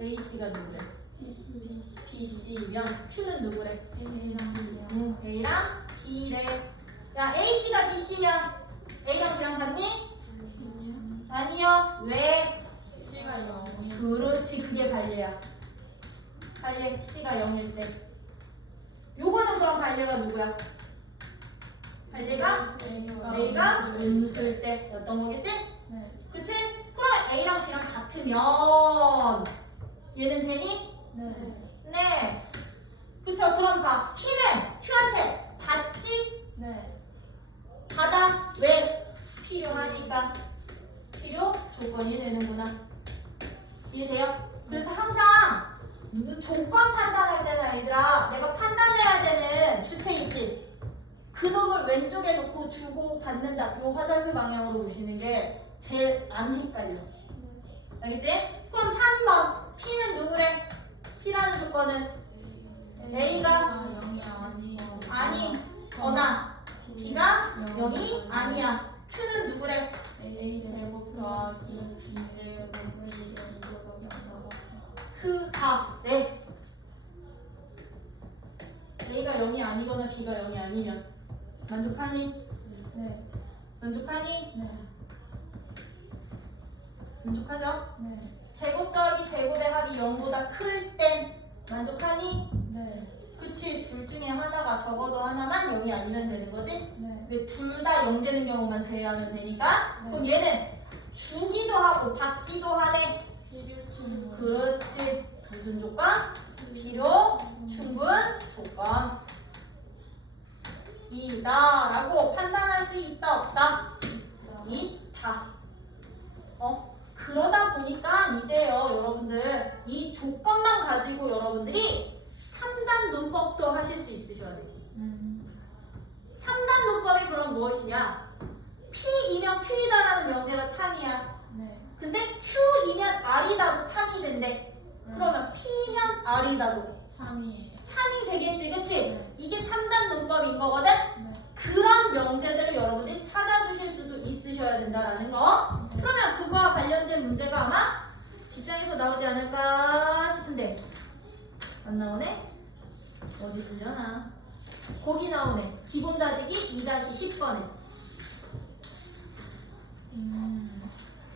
A씨가 누구래? PC B씨면 Q는 누구래? A랑 B랑. A랑 B래. 야, A씨가 B씨면 A랑 B랑 같니? B는 아니요. 왜? C가 0이요. 그렇지. 그게 반례야. 반례 C가 0일 때. 요거는 그럼 반례가 누구야? 반례가 A가 음수일 때였던 거겠지? 네. 그치? 그럼 A랑 B랑 같으면 얘는 되니? 네. 네. 그쵸? 그럼 봐. P는 Q한테 받지? 네. 받아. 왜? 필요하니까. 필요 조건이 되는구나. 이해돼요? 그래서 항상 누구 조건 판단할 때는 얘들아, 내가 판단해야 되는 주체 있지? 그 놈을 왼쪽에 놓고 주고 받는다. 요 화살표 방향으로 보시는 게 제일 안 헷갈려. 알겠지? 그럼 3번 P는 누구래? P라는 조건은 A가 0이 아니요. 아니거나 B가 0이 아니야. Q는 누구래? A 제곱 더하기 B 제곱 V 제곱 0보다 크다. 네. A가 0이 아니거나 B가 0이 아니면 만족하니? 네. 만족하니? 네. 만족하죠? 네. 제곱 더하기 제곱의 합이 0보다 클 땐 만족하니? 네. 그치. 둘 중에 하나가 적어도 하나만 0이 아니면 되는 거지? 네. 왜 둘 다 0 되는 경우만 제외하면 되니까? 네. 그럼 얘는 주기도 하고 받기도 하네. 필요 충분. 그렇지. 무슨 조건? 필요 충분 조건 이다 라고 판단할 수 있다 없다? 있다. 그러다 보니까 이제요 여러분들 이 조건만 가지고 여러분들이 3단 논법도 하실 수 있으셔야 돼요. 3단 논법이 그럼 무엇이냐? P이면 Q이다라는 명제가 참이야. 네. 근데 Q이면 R이다도 참이 된대. 그러면 P면 R이다도 참이에요. 참이 되겠지, 그치? 네. 이게 3단 논법인 거거든? 네. 그런 명제들을 여러분들이 찾아주실 수도 있으셔야 된다라는 거. 그러면 그거와 관련된 문제가 아마 직장에서 나오지 않을까 싶은데 안 나오네? 어디 쓰려나? 거기 나오네. 기본 다지기 2-10번에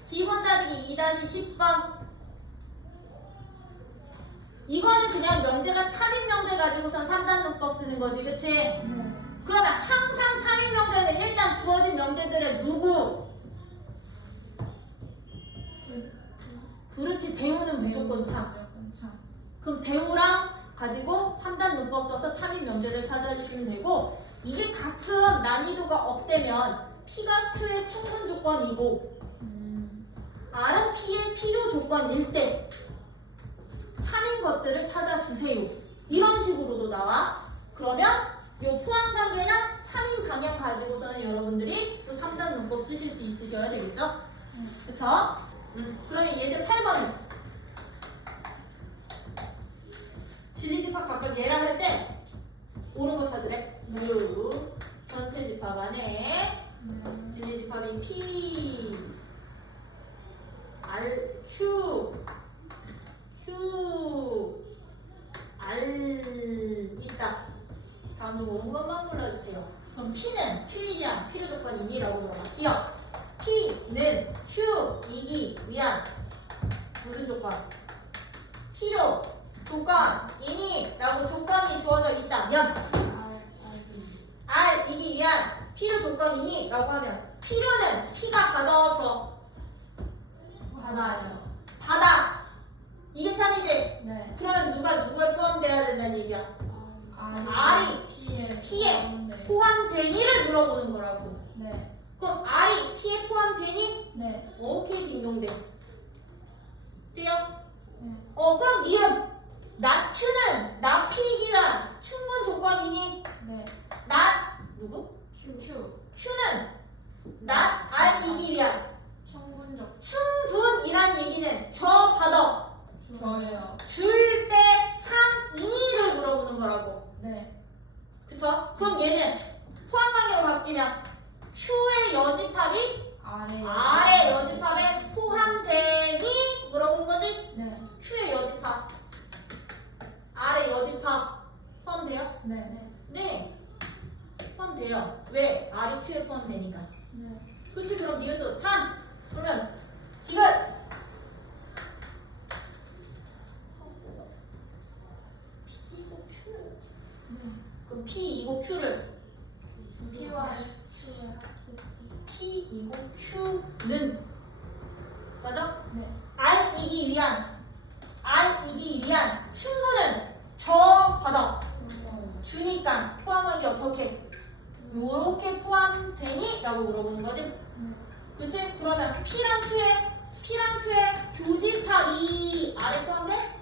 기본 다지기 2-10번. 이거는 그냥 명제가 참인 명제 가지고선 3단 논법 쓰는 거지, 그치? 네. 그러면 항상 참인 명제는 일단 주어진 명제들의 누구? 그렇지. 대우는 무조건 참. 무조건 참. 그럼 대우랑 가지고 3단 논법 써서 참인 명제를 찾아주시면 되고, 이게 가끔 난이도가 업되면 P가 Q의 충분 조건이고 R은 P의 필요 조건일 때 참인 것들을 찾아주세요. 이런 식으로도 나와. 그러면 요 포함관계나 참인 방향 가지고서는 여러분들이 또 3단 논법 쓰실 수 있으셔야 되겠죠? 그쵸? 그러면 예제 8번은 진리집합 각각 얘랑 할 때 옳은 거 찾으래. 무 전체 집합 안에 진리집합인 P R Q Q R 있다. 다음 이기 위한 무슨 조건? 필요 조건이니 라고 조건이 주어져 있다면 R 이기 위한 필요 조건이니 라고 하면 필요는 P가 받아줘 받아요. 받아 이게 참이지? 네. 그러면 누가 누구에 포함되어야 된다는 얘기야? R이 P에 P에 포함돼. 포함되니를 물어보는 거라고. 네. 그럼 R이 P에 포함되니? 네. 오케이 딩동댕. 뛰어? 네. 그럼 니은 나추는 나피이기 위한 충분 조건이니? 네. 나 누구? Q. Q는 나 R이기 위한 충분적. 충분이란 얘기는 저 받아 저예요. 줄 때 참이니를 물어보는 거라고. 네. 그쵸? 그럼 얘는 포함관계로 바뀌면 Q의 여집합이 R의 여집합에 포함되니 물어보는 거지? 네. Q의 여집합 R의 여집합 포함돼요? 네. 네 포함돼요. 왜? R이 Q에 포함되니까. 네. 그치? 그럼 니은도 참 그러면 디귿 그럼 P2고 Q를 P와 P2고 Q는 맞아? 네. R이기 위한 충분은 저 받아 주니까 포함관계 어떻게? 요렇게 포함되니? 라고 물어보는 거지? 그치? 그러면 P랑 Q의 교집합이 R에 포함돼?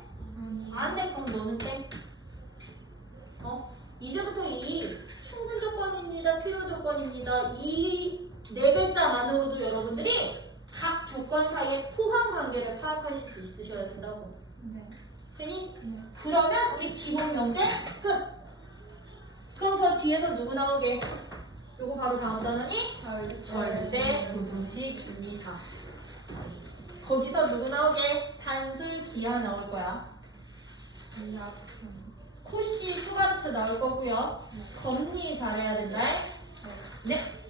안 돼. 그럼 너는 땡. 이제부터 이 충분 조건입니다. 필요 조건입니다. 이 네 글자만으로도 여러분들이 각 조건 사이의 포함 관계를 파악하실 수 있으셔야 된다고. 네. 되니? 네. 그러면 우리 기본 명제 끝. 그럼 저 뒤에서 누구 나오게? 요거 바로 다음 단원이 절대 부등식입니다. 거기서 누구 나오게? 산술 기하 나올 거야. 코시 슈바르트 나올 거고요. 검리 잘해야 된다. 네.